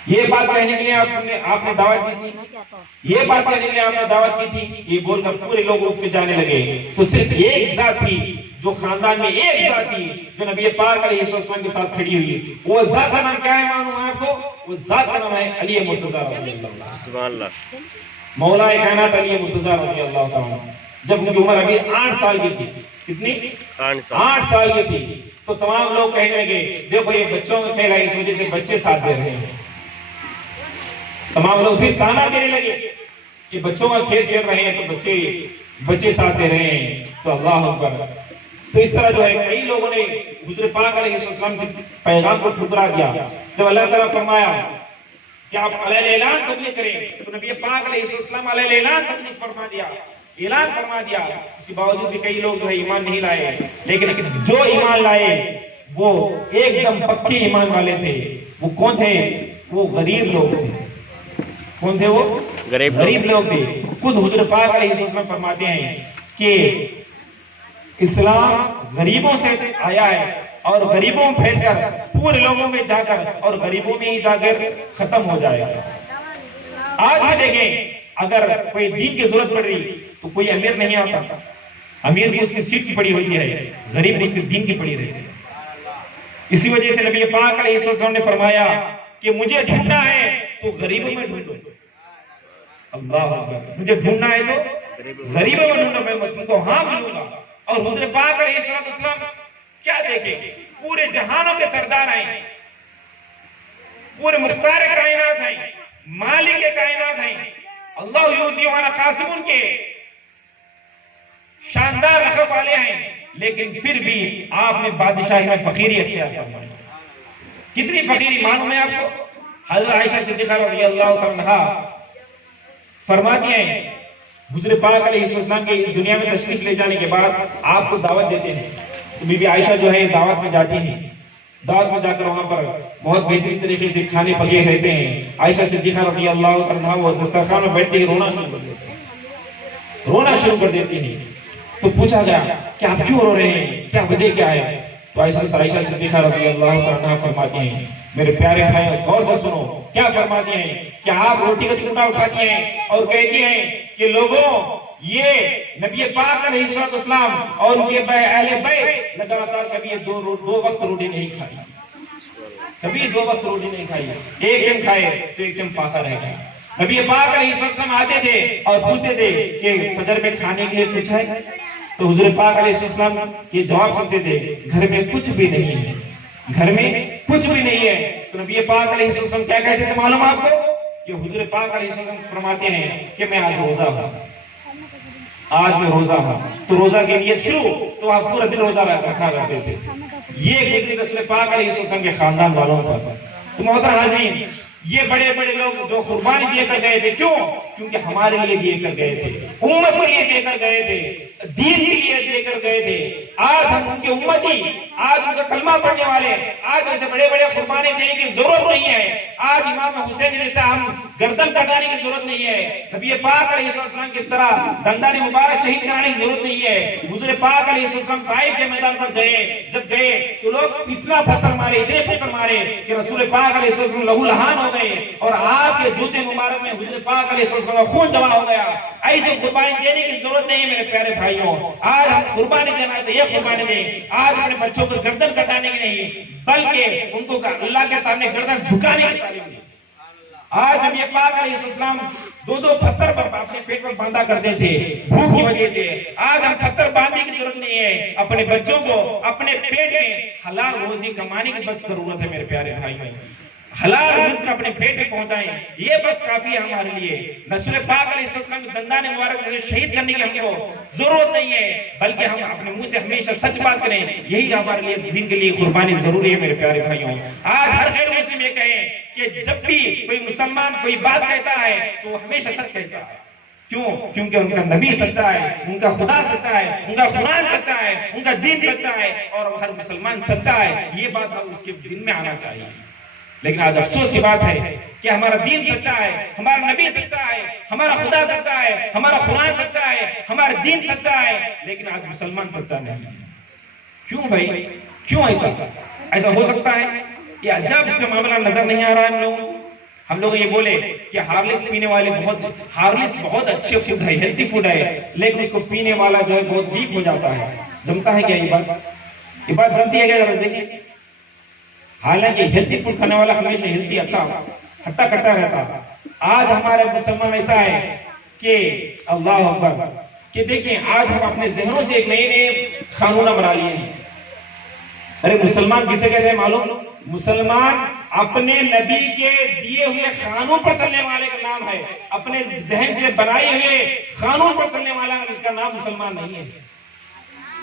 ये बात कहने के लिए आपने दावत दी थी, ये बात कहने के लिए आपने दावत की थी, ये बोलकर पूरे लोग उठ के जाने लगे। तो सिर्फ एक जात थी, जो खानदान में एक जात थी, जो नबी पाक अलैहिस्सलाम के साथ खड़ी हुई। वो जात का नाम क्या है मालूम है आपको? वो जात का नाम है अली मुर्तजा रज़ियल्लाहु, सुभान अल्लाह, मौला कायनात अली मुर्तजा रज़ियल्लाहु ताला। जब उनकी उम्र अभी 8 साल की थी। कितनी? 8 साल की थी। तो तमाम लोग कहने लगे, देखो ये बच्चों का खेल है, इस वजह से बच्चे साथ दे रहे हैं। तमाम लोग फिर ताना देने लगे कि बच्चों का खेल खेल रहे हैं तो बच्चे साथ दे रहे हैं। तो अल्लाह अकबर। तो इस तरह जो है कई लोगों ने हुजूर पाक अलैहिस्सलाम के पैगाम को ठुकरा दिया। जब अल्लाह ताला फरमाया कि आप अलैलान तबलीग करें, तो नबी पाक अलैहिस्सलाम अलैलान तबलीग फरमा दिया, ऐलान फरमा दिया। इसके बावजूद भी कई लोग जो है ईमान नहीं लाए, लेकिन जो ईमान लाए वो एकदम पक्के ईमान वाले थे। वो कौन थे? वो गरीब लोग थे। कौन थे वो? गरीब लोग थे। खुद हुजूर पाक अलैहिस्सलाम फरमाते हैं कि इस्लाम गरीबों से आया है और गरीबों में फैलकर पूरे लोगों में जाकर और गरीबों में ही जाकर खत्म हो जाएगा। आज भी देखें, अगर कोई दीन की जरूरत पड़ रही तो कोई अमीर नहीं आता, अमीर की उसकी सीट की पड़ी होती है, गरीब की उसकी दीन की पड़ी रहती है। इसी वजह से नबी पाक अलैहिस्सलाम ने फरमाया कि मुझे ढूंढना है तो गरीबों में ढूंढो। अल्लाह अकबर। मुझे ढूंढना है तो गरीबों में ढूंढो, मैं तुमको हाँ मिलूंगा। और हुजूर पाक अलैहिस्सलाम क्या देखे, पूरे जहानों के सरदार हैं, पूरे मुख्तार कायनात हैं, मालिक कायनात हैं, अल्लाह युती वाला कासिमुन के शानदार रखब वाले हैं, लेकिन फिर भी आपने बादशाही में फकीरी अख्तियार फरमाई। कितनी फकीरी मालूम है आपको? हज़रत आयशा सिद्दीक़ा रज़ियल्लाहु अन्हा फरमाती हैं, हुज़ूर पाक अलैहिस्सलाम के इस दुनिया में तशरीफ ले जाने के बाद आपको दावत देते हैं। तो बीबी आयशा जो है दावत में जाती हैं, दावत में जाकर वहां पर बहुत बेहतरीन तरीके से खाने पके रहते हैं। आयशा सिद्दीक़ा रज़ियल्लाहु अन्हा वो दस्तरखान में बैठते ही रोना शुरू कर देती हैं। तो पूछा गया कि आप क्यों रो रहे हैं, क्या वजह क्या है? तो आयशा सिद्दीक़ा रज़ियल्लाहु अन्हा फरमाती हैं, मेरे प्यारे भाई गौर से सुनो, क्या फरमाती हैं कि आप रोटी का टुकड़ा उठाती हैं और कहती हैं कि लोगों, ये नबी पाक अलैहिस्सलाम और उनके अहले बैत लगातार कभी ये दो वक्त रोटी नहीं खाई, कभी 2 वक्त रोटी नहीं खाई, एक टाइम खाए तो एक टाइम फाका रह गया। नबी पाक अलैहिस्सलाम आते थे और पूछते थे कि फजर में खाने के लिए कुछ है, तो हुजूर पाक अलैहिस्सलाम ये जवाब सुनते थे, घर में कुछ भी नहीं है, घर में कुछ भी नहीं है। तो नबी पाक अलैहिस्सलाम क्या कहते थे मालूम आपको, कि हुजूर पाक अलैहिस्सलाम फरमाते हैं कि मैं आज रोजा हूं, आज मैं रोजा हूं। तो रोजा की नियत शुरू, तो आप पूरा दिन रोजा रखा करते थे। ये गुजरी रसूल पाक अलैहिस्सलाम के खानदान वालों पर। तो मोहतरम हाज़रीन, ये बड़े बड़े लोग जो कुर्बानी दिए कर गए थे, क्यों? क्योंकि हमारे लिए दिए कर गए थे, उम्मत के लिए देकर गए थे, दीन के लिए देकर गए थे। आज हम उनके उम्मती, आज उनका कलमा पढ़ने वाले, आज ऐसे बड़े बड़े कुर्बानी देने की जरूरत नहीं है। आज इमाम हुसैन जैसा हम गर्दन कटाने की जरूरत नहीं है, नबी पाक अलैहिस्सलाम की तरह दंदानी मुबारक शहीद कराने की जरूरत नहीं है। हुजूर पाक अलैहिस्सलाम ताइफ के मैदान पर जब गए तो लोग इतना पत्थर मारे, इतने पत्थर मारे कि रसूल पाक अलैहिस्सलाम लहूलुहान हो गए और आपके जूते मुबारक में हुजूर पाक अलैहिस्सलाम का खून जमा हो गया। ऐसे कुर्बानी देने की जरूरत नहीं है मेरे प्यारे भाइयों। आज हम कुर्बानी देना है तो ये कुर्बानी दें, आज अपने बच्चों को गर्दन कटाने की नहीं, बल्कि उनको अल्लाह के सामने गर्दन झुकाने की तालीम दें। आज नबी पाक अलैहिस्सलाम 2 पत्थर पर अपने पेट पर बांधा करते थे भूख की वजह से। आज हम पत्थर बांधने की जरूरत नहीं है, अपने बच्चों को अपने पेट में हलाल रोजी कमाने की बस जरूरत है मेरे प्यारे भाई। हलाल रिज़्क अपने पेट में पहुंचाएं, ये बस काफी है हमारे लिए। रसूल पाक अलैहिस्सलाम के दंदाने मुबारक से शहीद करने की हमको जरूरत नहीं है, बल्कि हम अपने मुंह से हमेशा सच बात करें, यही हमारे लिए दिन के लिए कुर्बानी जरूरी है मेरे प्यारे भाइयों। आज हर गैर मुस्लिम ये कहे कि जब भी कोई मुसलमान कोई बात कहता है तो हमेशा सच कहता है। क्यों? क्योंकि उनका नबी सच्चा है, उनका खुदा सच्चा है, उनका कुरान सच्चा है, उनका दीन सच्चा है और हर मुसलमान सच्चा है। ये बात हम उसके दिन में आना चाहिए। लेकिन आज अफसोस की बात है कि हमारा दीन सच्चा है, हमारा नबी सच्चा है, हमारा खुदा सच्चा है, हमारा कुरान सच्चा है, हमारा दीन सच्चा है, लेकिन आज मुसलमान सच्चा नहीं है। क्यों भाई, क्यों ऐसा हो सकता है? ये अजब से मामला नजर नहीं आ रहा है हम लोग ये बोले कि हार्लिक्स पीने वाले हार्लिक्स बहुत अच्छे फूड है, हेल्थी फूड है, लेकिन उसको पीने वाला जो है बहुत वीक हो जाता है। जमता है क्या ये बात जमती है क्या? जरा देखिए, हालांकि हेल्थी फूड खाने वाला हमेशा हेल्थी अच्छा खट्टा खट्टा रहता। आज हमारे मुसलमान ऐसा है कि अल्लाह अकबर, कि देखिए आज हम अपने जहनों से एक नए कानून बना लिए हैं। अरे मुसलमान किसे कहते हैं मालूम? मुसलमान अपने नबी के दिए हुए कानून पर चलने वाले का नाम है, अपने जहन से बनाए हुए कानून पर चलने वाला इसका नाम मुसलमान नहीं है।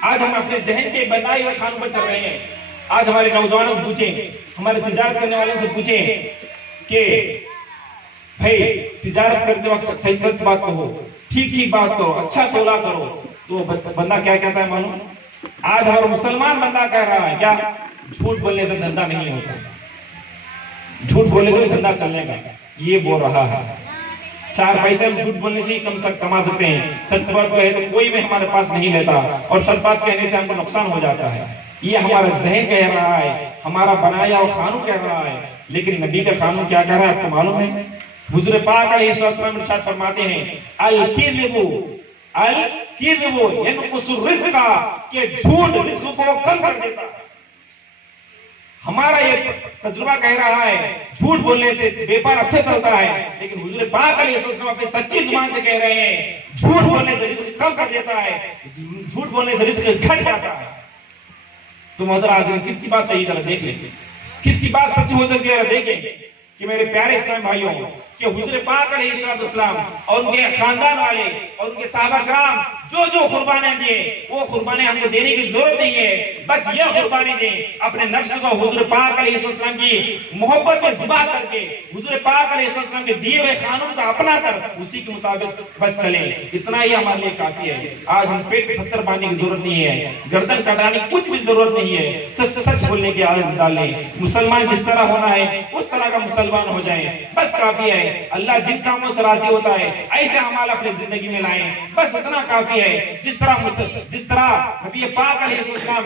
आज हम अपने जहन के बनाए हुए कानून पर चल रहे हैं। आज हमारे नौजवानों को पूछे, हमारे तिजारत करने वालों से पूछे कि भाई तिजारत करते वक्त सही सच बात करो, ठीक बात करो, अच्छा तोला करो, तो बंदा क्या कहता है मालूम? आज हमारा मुसलमान बंदा कह रहा है क्या? झूठ बोलने से धंधा नहीं होता, झूठ बोले तो धंधा चलने का, ये बोल रहा है। 4 पैसे हम झूठ बोलने से ही कमा सकते हैं, सच बात कहे तो कोई भी हमारे पास नहीं लेता और सच बात कहने से हमको नुकसान हो जाता है। ये हमारा जहन कह रहा है, हमारा बनाया हुआ कानून कह रहा है, लेकिन नबी का कानून क्या कह रहा है आपको मालूम है? हुजूर पाक अलैहिस्सलाम इरशाद फरमाते हैं, अल-किज़्बु यनकुसु रिज़्क़ा, कि झूठ रिज़्क़ को कम कर देता है। हमारा ये तजुर्बा कह रहा है झूठ बोलने से व्यापार अच्छा चलता है, लेकिन हुजूर पाक अलैहिस्सलाम अपनी सच्ची जुबान से कह रहे हैं झूठ बोलने से रिज़्क़ कम कर देता है, झूठ बोलने से रिज़्क़ घट जाता है। तो मोहतरम हाज़रीन, किसकी बात सही जरा देख लें, किसकी बात सच्ची हो सकती है देखें कि मेरे प्यारे इस्लाम भाइयों कि हुजूर पाक अलैहिस्सलाम और उनके खानदान वाले और उनके सहाबा कराम जो कुर्बानियां दिए वो कुर्बानियां हमको देने की जरूरत नहीं है। बस ये कुर्बानी दें अपने नफ्स को हुजूर पाक अलैहिस्सलाम की मोहब्बत में ज़िबा करके, हुजूर पाक अलैहिस्सलाम के दिए हुए कानून को अपना कर उसी के मुताबिक बस चले, इतना ही हमारे लिए काफी है। आज हम पेट पे पत्थर बांधने की जरूरत नहीं है, गर्दन कटाने की कुछ भी जरूरत नहीं है, सच सच बोलने की आदत डालें। मुसलमान जिस तरह होना है उस तरह का मुसलमान हो जाए, बस काफी है। अल्लाह जिन कामों से राजी होता है ऐसे अमाल अपनी जिंदगी में लाएं, बस इतना काफी है। जिस तरह नबी पाक अलैहिस्सलाम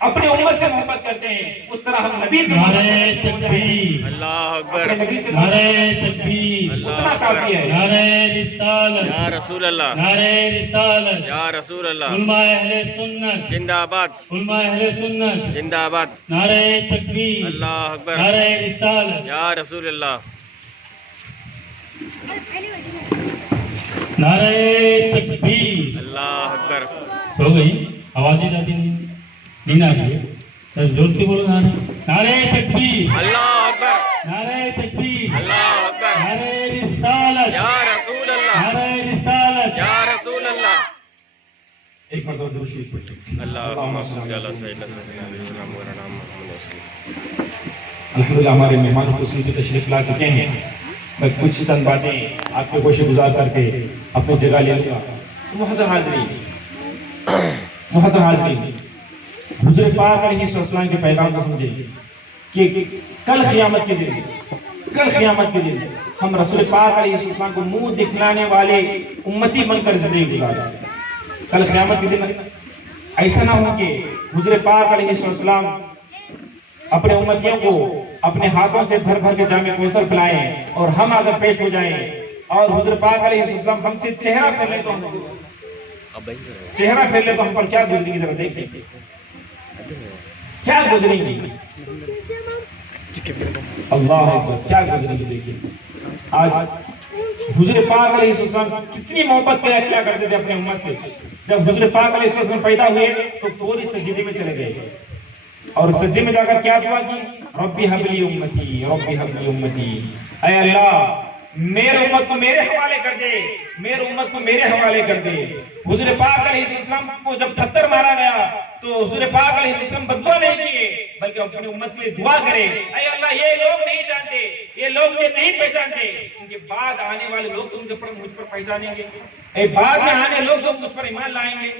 अपने उम्मत से मोहब्बत करते हैं, उस तरह हम नबी से मोहब्बत नारे करते हैं। तकबीर, अल्लाह अपने अकबर। नबी से नारे तकबीर, उतना काफी है। नारे रिसालत, या रसूल अल्लाह, नारे रिसालत, या रसूल अल्लाह। उलमा अहले सुन्नत, जिंदाबाद, उलमा अहले सुन्नत, जिंदाबाद। नारे तकबीर, अल्लाह अकबर। नारे रिसालत, या रसूल अल्लाह। नारे तकबीर। अल्लाह अकबर। सो गई, आवाज ही जाती नहीं, नींद आ गई है। तो जोर से बोलो नारे, नारे तकबीर, अल्लाह अकबर। नारे तकबीर, अल्लाह अकबर। नारे रिसालत, या रसूल अल्लाह, नारे रिसालत, या रसूल अल्लाह। एक मरतबा दुरूद शरीफ पढ़िए। अल्लाहुम्मा सल्ली अला सय्यिदना सय्यिदना मौलाना मुहम्मद वसल्लम। अल्हम्दुलिल्लाह हमारे मेहमान कुर्सी पे तशरीफ ला चुके हैं। मैं कुछ चंद बातें आपके कोशिश गुजार करके अपनी जगह ले लूंगा। मुहतरम हाज़रीन, हुज़ूर पाक अलैहिस्सलाम के पैगाम को समझे कि कल क़यामत के दिन हम रसूल पाक अलैहिस्सलाम को मुंह दिखलाने वाले उम्मती बनकर जिंदगी गुजारें। कल क़यामत के दिन ऐसा ना हो कि हुज़ूर पाक अलैहिस्सलाम अपने उम्मतियों को अपने हाथों से भर भर के जामे कौसर खिलाएं और हम अगर पेश हो जाएं और हुज़ूर पाक अलैहिस्सलाम हमसे चेहरा फेर ले तो हम पर क्या गुजरेगी, जरा देखिए क्या गुजरेगी। अल्लाह अकबर, क्या गुजरेगी देखिए। आज हुज़ूर पाक अलैहिस्सलाम कितनी मोहब्बत किया करते थे अपने उम्मत से। जब हुज़ूर पाक अलैहिस्सलाम पैदा हुए तो फौरी सजदे में चले गए और सजदे में जाकर क्या दुआ की, रब्बी हबली उम्मती, रब्बी हबली उम्मती। ऐ अल्लाह मेरे उम्मत को मेरे हवाले कर दे, मेरे उम्मत को मेरे हवाले कर दे। हुज़ूर पाक अलैहिस्सलाम को जब पत्थर मारा गया तो हुज़ूर पाक अलैहिस्सलाम बदुआ नहीं किए बल्कि अपनी उम्मत के लिए दुआ करे, ऐ अल्लाह ये लोग नहीं जानते, ये लोग मुझे नहीं पहचानते, इनके बाद आने वाले लोग तो मुझ पर पहचानेंगे, बाद में आने लोग तो मुझ पर ईमान लाएंगे।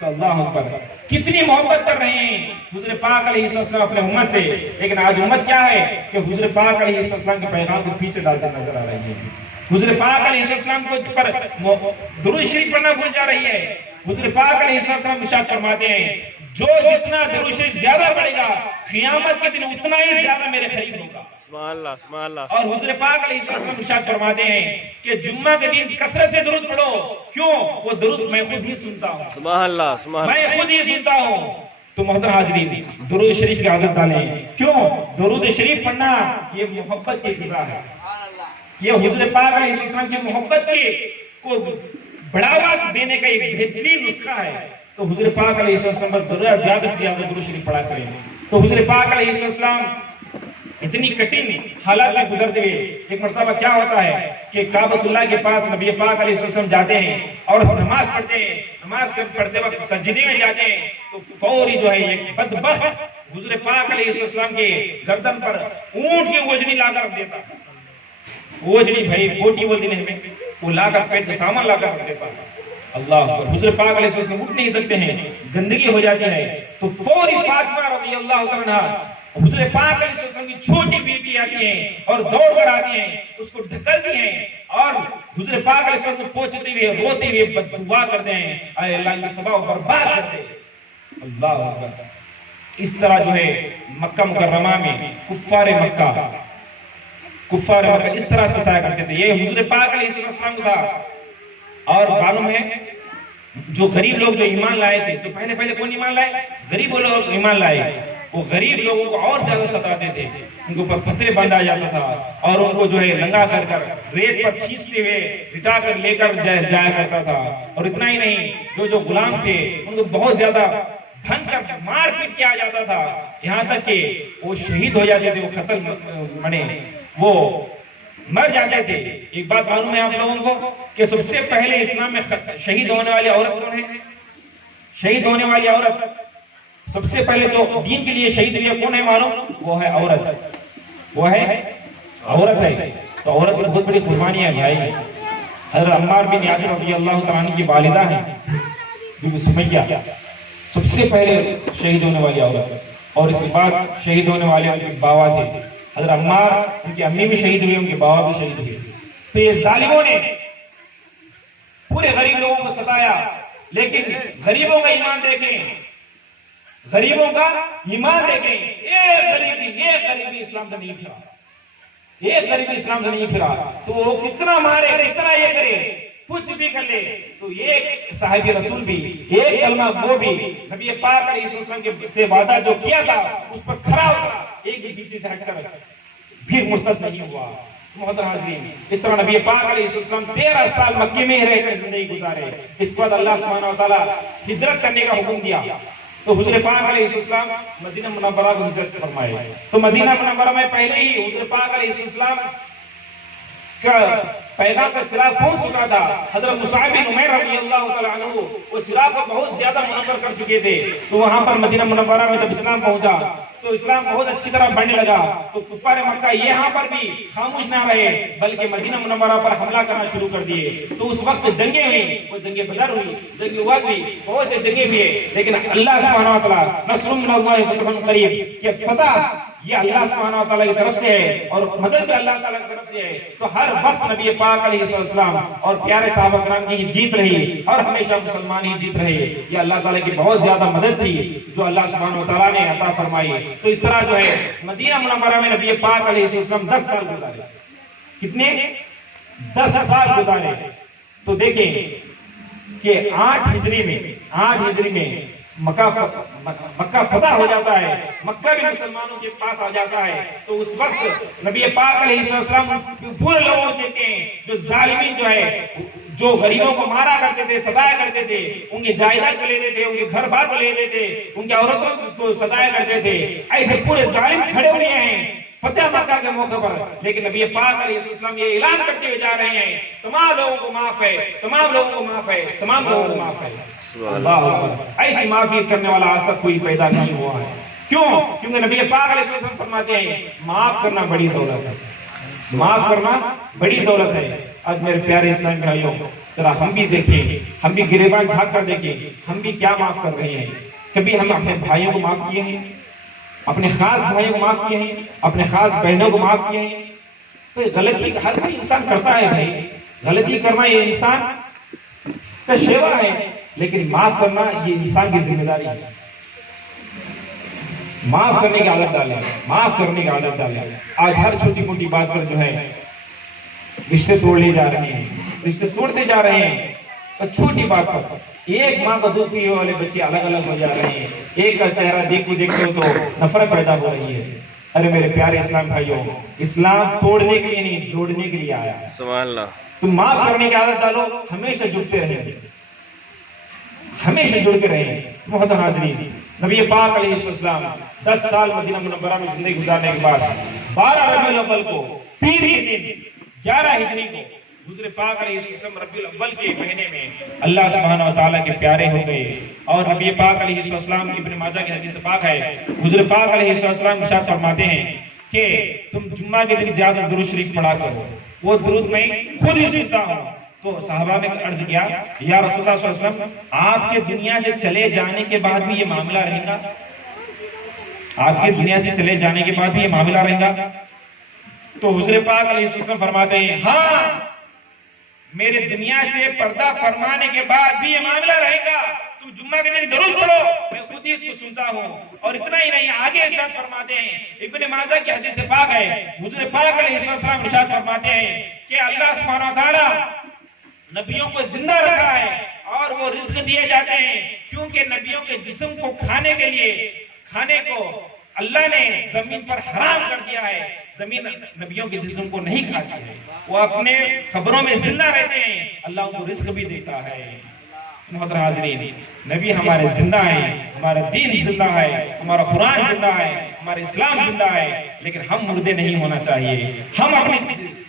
तो अल्लाह अकबर, कितनी मोहब्बत कर रहे हैं हुज़ूर पाक अलैहिस्सलाम अपने उम्मत से। लेकिन आज उम्मत क्या है कि हुज़ूर पाक अलैहिस्सलाम के पैगाम को पीछे डालते नजर आ रही है। हुज़ूर पाक अलैहिस्सलाम को पर दुरूद शरीफ पढ़ना भूल जा रही है। हुज़ूर पाक अलैहिस्सलाम इरशाद फरमाते हैं, जो जितना दुरूद शरीफ ज्यादा पढ़ेगा क़यामत के दिन उतना ही ज्यादा मेरे करीब होगा। सुभान अल्लाह, सुभान अल्लाह। और हुज़ूर पाक अलैहिस्सलाम इरशाद फरमाते हैं कि जुम्मा के दिन कसरत से दुरूद पढ़ो। क्यों? वो दुरूद मैं खुद ही सुनता हूँ, सुभान अल्लाह, सुभान अल्लाह। मैं खुद ही सुनता हूँ। तो मोहतरम हाज़रीन, दुरूद शरीफ की आदत डालें। क्यों? दुरूद शरीफ पढ़ना ये मोहब्बत की ग़िज़ा है, ये हुज़ूर पाक अलैहिस्सलाम की मोहब्बत को बढ़ावा देने का एक बेहतरीन नुस्खा है। तो हुज़ूर पाक अलैहिस्सलाम पर ज़रूर ज़्यादा से ज़्यादा दुरूद शरीफ पढ़ा करें। तो हुज़ूर पाक अलैहिस्सलाम इतनी कठिन हालात में गुजरते हुए एक मर्तबा क्या होता है कि काबतुल्लाह के पास नबी पाक अलैहिस्सलाम जाते हैं और नमाज पढ़ते हैं। नमाज पढ़ते वक्त सजदे में जाते हैं तो फौरी जो है एक बदबख्त हुज़ूर पाक अलैहिस्सलाम के गर्दन पर ऊंट की ओजनी लाकर रख देता। ओजनी भाई बोटी बोलती नहीं हमें, वो लाकर पेट का सामान लाकर रख देता। अल्लाह, हुज़ूर पाक अलैहिस्सलाम उठ नहीं सकते हैं, गंदगी हो जाती है। तो फौरी फातिमा रज़ियल्लाहु अन्हा हुज़ूर पाक अलैहिस्सलाम की छोटी बेटी आती है और दौड़ कर आती है, उसको ढकलती है और हुज़ूर पाक अलैहिस्सलाम से पूछते हुए रोते हुए बददुआ करते हैं, ऐ अल्लाह इनको तबाह और बर्बाद कर दे। अल्लाह अकबर। इस तरह जो है मक्का मुकर्रमा में कुफ्फार मक्का इस तरह सताया करते थे। ये हुज़ूर पाक अलैहिस्सलाम था। और मालूम है जो गरीब लोग जो ईमान लाए थे, तो पहले कौन ईमान लाए? गरीब लोग ईमान लाए। वो गरीब लोगों को और ज्यादा सताते थे, उनके ऊपर पत्थरे बांधा जाता था और उनको जो है नंगा कर रेत पर खींचते हुए लिटा कर लेकर जाया करता था। और इतना ही नहीं, जो गुलाम थे उनको बहुत ज्यादा ढंग कर मार पीट किया जाता था, यहाँ तक कि वो शहीद हो जाते थे, वो कत्ल माने वो मर जाते थे। एक बात मालूम है आप लोगों को कि सबसे पहले इस्लाम में शहीद होने वाली औरत कौन है? शहीद होने वाली औरत सबसे पहले जो दीन के लिए शहीद हुई है कौन है मालूम? वो है औरत, वो है औरत है। तो औरत की बहुत बड़ी कुर्बानी है भाई। हज़रत अम्मार बिन यासिर रज़ियल्लाहु तआला अन्हु की वालिदा है बीबी सुमैया, सबसे पहले शहीद होने वाली औरत। और इसके बाद शहीद होने वाले उनके बाबा थे। हज़रत अम्मार, उनकी अम्मी भी शहीद हुई, उनके बाबा भी शहीद हुए। तो ये जालिमों ने पूरे गरीब लोगों को सताया, लेकिन गरीबों का ईमान देखें, गरीबों का ईमान देखें, एक गरीबी इस्लाम से नहीं फिरा, एक गरीबी इस्लाम से नहीं फिरा। तो वो कितना मारे, कितना ये करे, कुछ भी कर ले, तो एक साहिब रसूल भी, एक कलमा वो भी नबी पाक अलैहिस्सलाम के से वादा जो किया था उस पर खरा उतरा, एक भी पीछे से हटकर फिर मुर्तद नहीं हुआ। मोहतरम हाज़रीन, इस तरह नबी पाक अलैहिस्सलाम 13 साल मक्के में ही रहकर जिंदगी गुजारे। इसके बाद अल्लाह सुब्हानहू व तआला हिजरत करने का हुक्म दिया, तो हुजूर पाक अलैहिस्सलाम मदीना मुनव्वरा को हिजरत फरमाए। तो मदीना मुनव्वरा में पहले ही हुजूर पाक अलैहिस्सलाम का पैगाम का चिराग पहुंच चुका था। हजरत मुसाअब बिन उमैर रज़ियल्लाहु तआला अन्हु वो चिराग को बहुत ज्यादा मुनव्वर कर चुके थे। तो वहां पर मदीना मुनव्वरा में जब इस्लाम पहुंचा तो इस्लाम बहुत अच्छी तरह बढ़ने लगा। तो कुफ्फार मक्का यहाँ पर भी खामोश ना रहे, बल्कि मदीना मुनव्वरा पर हमला करना शुरू कर दिए। तो उस वक्त जंगें हुई, वो जंगे बदर हुई, जंगे उहद हुई, बहुत से जंगे हुए, लेकिन अल्लाह सुब्हानहू व तआला नस्रुम मिनल्लाहि व फतहुन करीब, ये फतह ये अल्लाह सुब्हानहू व तआला की तरफ से है और मदद भी अल्लाह ताला की तरफ से है। तो हर वक्त नबी पाक अलैहिस्सलाम और प्यारे सहाबा किराम की जीत रही और हमेशा मुसलमान ही जीत रहे। ये अल्लाह ताला की बहुत ज्यादा मदद थी जो अल्लाह सुब्हानहू व तआला ने अता फरमाई। तो इस तरह जो है मदीना मुनव्वरा में नबी पाक अलैहिस्सलाम 10 साल गुजारे। कितने? 10 साल गुजारे। तो देखें कि 8 हिजरी में मक्का फतह हो जाता है, मक्का भी मुसलमानों के पास आ जाता है। तो उस वक्त नबी पाक अलैहिस्सलाम पूरे लोगों को देते हैं जो जालिमीन जो है, जो गरीबों को मारा करते थे, सताया करते थे, उनकी जायदाद को ले लेते थे, उनके घर बार को ले लेते थे, उनकी औरतों को सताया करते थे। ऐसे पूरे जालिम खड़े हुए हैं फतेह मक्का के मौके पर। लेकिन नबी पाक अलैहिस्सलाम ये ऐलान करते हुए जा रहे हैं, तमाम लोगों को माफ है, तमाम लोगों को माफ है, तमाम लोगों को माफ है। अल्लाह अकबर। ऐसी माफी करने वाला आज तक कोई पैदा नहीं हुआ है। क्यों? क्योंकि नबी पाक अलैहिस्सलाम फरमाते हैं माफ करना बड़ी दौलत है, माफ करना बड़ी दौलत है। आज मेरे प्यारे इस्लामी भाइयों, जरा हम भी देखें, हम भी गिरेबान झांक कर देखें, हम भी क्या माफ कर रहे हैं। कभी हम अपने भाइयों को माफ किए हैं, अपने खास भाइयों को माफ किए हैं, अपने खास बहनों को माफ किए हैं। तो गलती हर कोई इंसान करता है भाई, गलती करना ये इंसान का शेवा है, लेकिन माफ करना ये इंसान की जिम्मेदारी है। माफ करने की आदत डालें, माफ करने की आदत डालें। आज हर छोटी मोटी बात पर जो है रिश्ते तोड़े जा रहे हैं, रिश्ते तोड़ते जा रहे हैं। और छोटी बात पर एक माँ का दूध पीने वाले बच्चे अलग अलग हो जा रहे हैं, एक का चेहरा देखते हो तो नफरत पैदा हो रही है। अरे मेरे प्यारे इस्लाम भाइयों, इस्लाम तोड़ने के लिए नहीं, जोड़ने के लिए आया। सुभान अल्लाह। तुम माफ करने की आदत डालो, हमेशा जुड़ते रहेंगे, हमेशा जुड़ के रहे। मोहतरम हाज़रीन, नबी पाक अलैहिस्सलाम 10 साल मदीना मुनव्वरा में जिंदगी गुजारने के बाद 12 रबीउल अव्वल को, पीर के दिन 11 हिजरी को हुज़ूर पाक अलैहिस्सलाम रबीउल अव्वल के महीने में अल्लाह सुब्हानहू व तआला के प्यारे हो गए। और नबी पाक अलैहिस्सलाम इब्न माजा की हदीस पाक है, हुज़ूर पाक अलैहिस्सलाम इरशाद फरमाते हैं कि तुम जुम्मा के दिन ज्यादा दुरूद शरीफ पढ़ा करो। वो दुरूद मैं खुद ही सुनता हूँ। तो साहबा ने अर्ज किया, या रसूलुल्लाह सल्लल्लाहु अलैहि वसल्लम, आपके दुनिया से चले जाने के बाद भी ये मामला रहेगा? आपके दुनिया से चले जाने के बाद भी ये मामला रहेगा? तो हुज़ूर पाक अलैहिस्सलाम फरमाते हैं, हाँ, मेरे दुनिया से पर्दा फरमाने के बाद भी ये मामला रहेगा। तुम जुम्मा के दिन दुरूद पढ़ो, मैं खुद ही इसको सुनता हूँ। और इतना ही नहीं, आगे इरशाद फरमाते हैं, इब्न माजा की हदीस पाक है, हुज़ूर पाक अलैहिस्सलाम इरशाद फरमाते हैं कि अल्लाह सुब्हानहू व तआला नबियों को जिंदा रखा है और वो रिज़्क़ दिए जाते हैं, क्योंकि नबियों के जिस्म को खाने के लिए, खाने को अल्लाह ने जमीन पर हराम कर दिया है। जमीन नबियों के जिस्म को नहीं खाती है, वो अपने खबरों में जिंदा रहते हैं, अल्लाह उनको रिज़्क़ भी देता है। मोहतरम हाज़रीन, नबी हमारे जिंदा है, हमारा दीन जिंदा है, हमारा कुरान जिंदा है, हमारा इस्लाम जिंदा है, लेकिन हम मुर्दे नहीं होना चाहिए। हम अपने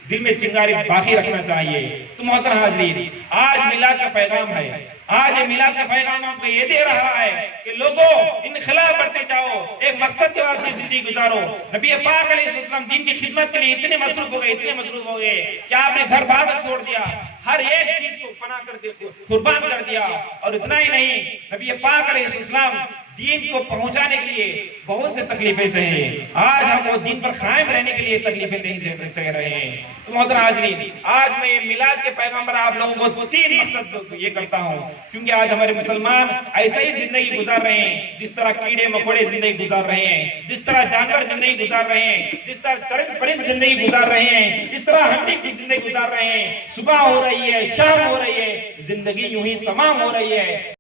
दिल में चिंगारी बाकी रखना चाहिए। तो मोहतरम हाज़रीन, आज मिलाद का पैगाम है, आज ये मिलाद का पैगाम आपको ये दे रहा है कि लोगों इनखिलाफ बढ़ते जाओ, एक मकसद के बाद जिंदगी गुजारो। नबी पाक अलैहिस्सलाम दीन की खिदमत के लिए इतने मसरूफ हो गए, इतने मसरूफ हो गए कि आपने घर बार छोड़ दिया, हर एक चीज को फना कर दिया, कुर्बान कर दिया। और इतना ही नहीं, नबी पाक अलैहिस्सलाम दीन को पहुंचाने के लिए बहुत से तकलीफें सहे। आज हम वो दीन पर कायम रहने के लिए तकलीफें नहीं सह रहे हैं। तो मोहतरम हाज़रीन, आज मैं मिलाद के पैगंबर आप लोगों को 3 मकसद ये करता हूँ, क्योंकि आज हमारे मुसलमान ऐसा ही जिंदगी गुजार रहे हैं जिस तरह कीड़े मकोड़े जिंदगी गुजार रहे हैं, जिस तरह जानवर जिंदगी गुजार रहे हैं, जिस तरह चरिंद परिंद जिंदगी गुजार रहे हैं, जिस तरह हम भी जिंदगी गुजार रहे हैं। सुबह हो रही है, शाम हो रही है, जिंदगी यूं ही तमाम हो रही है।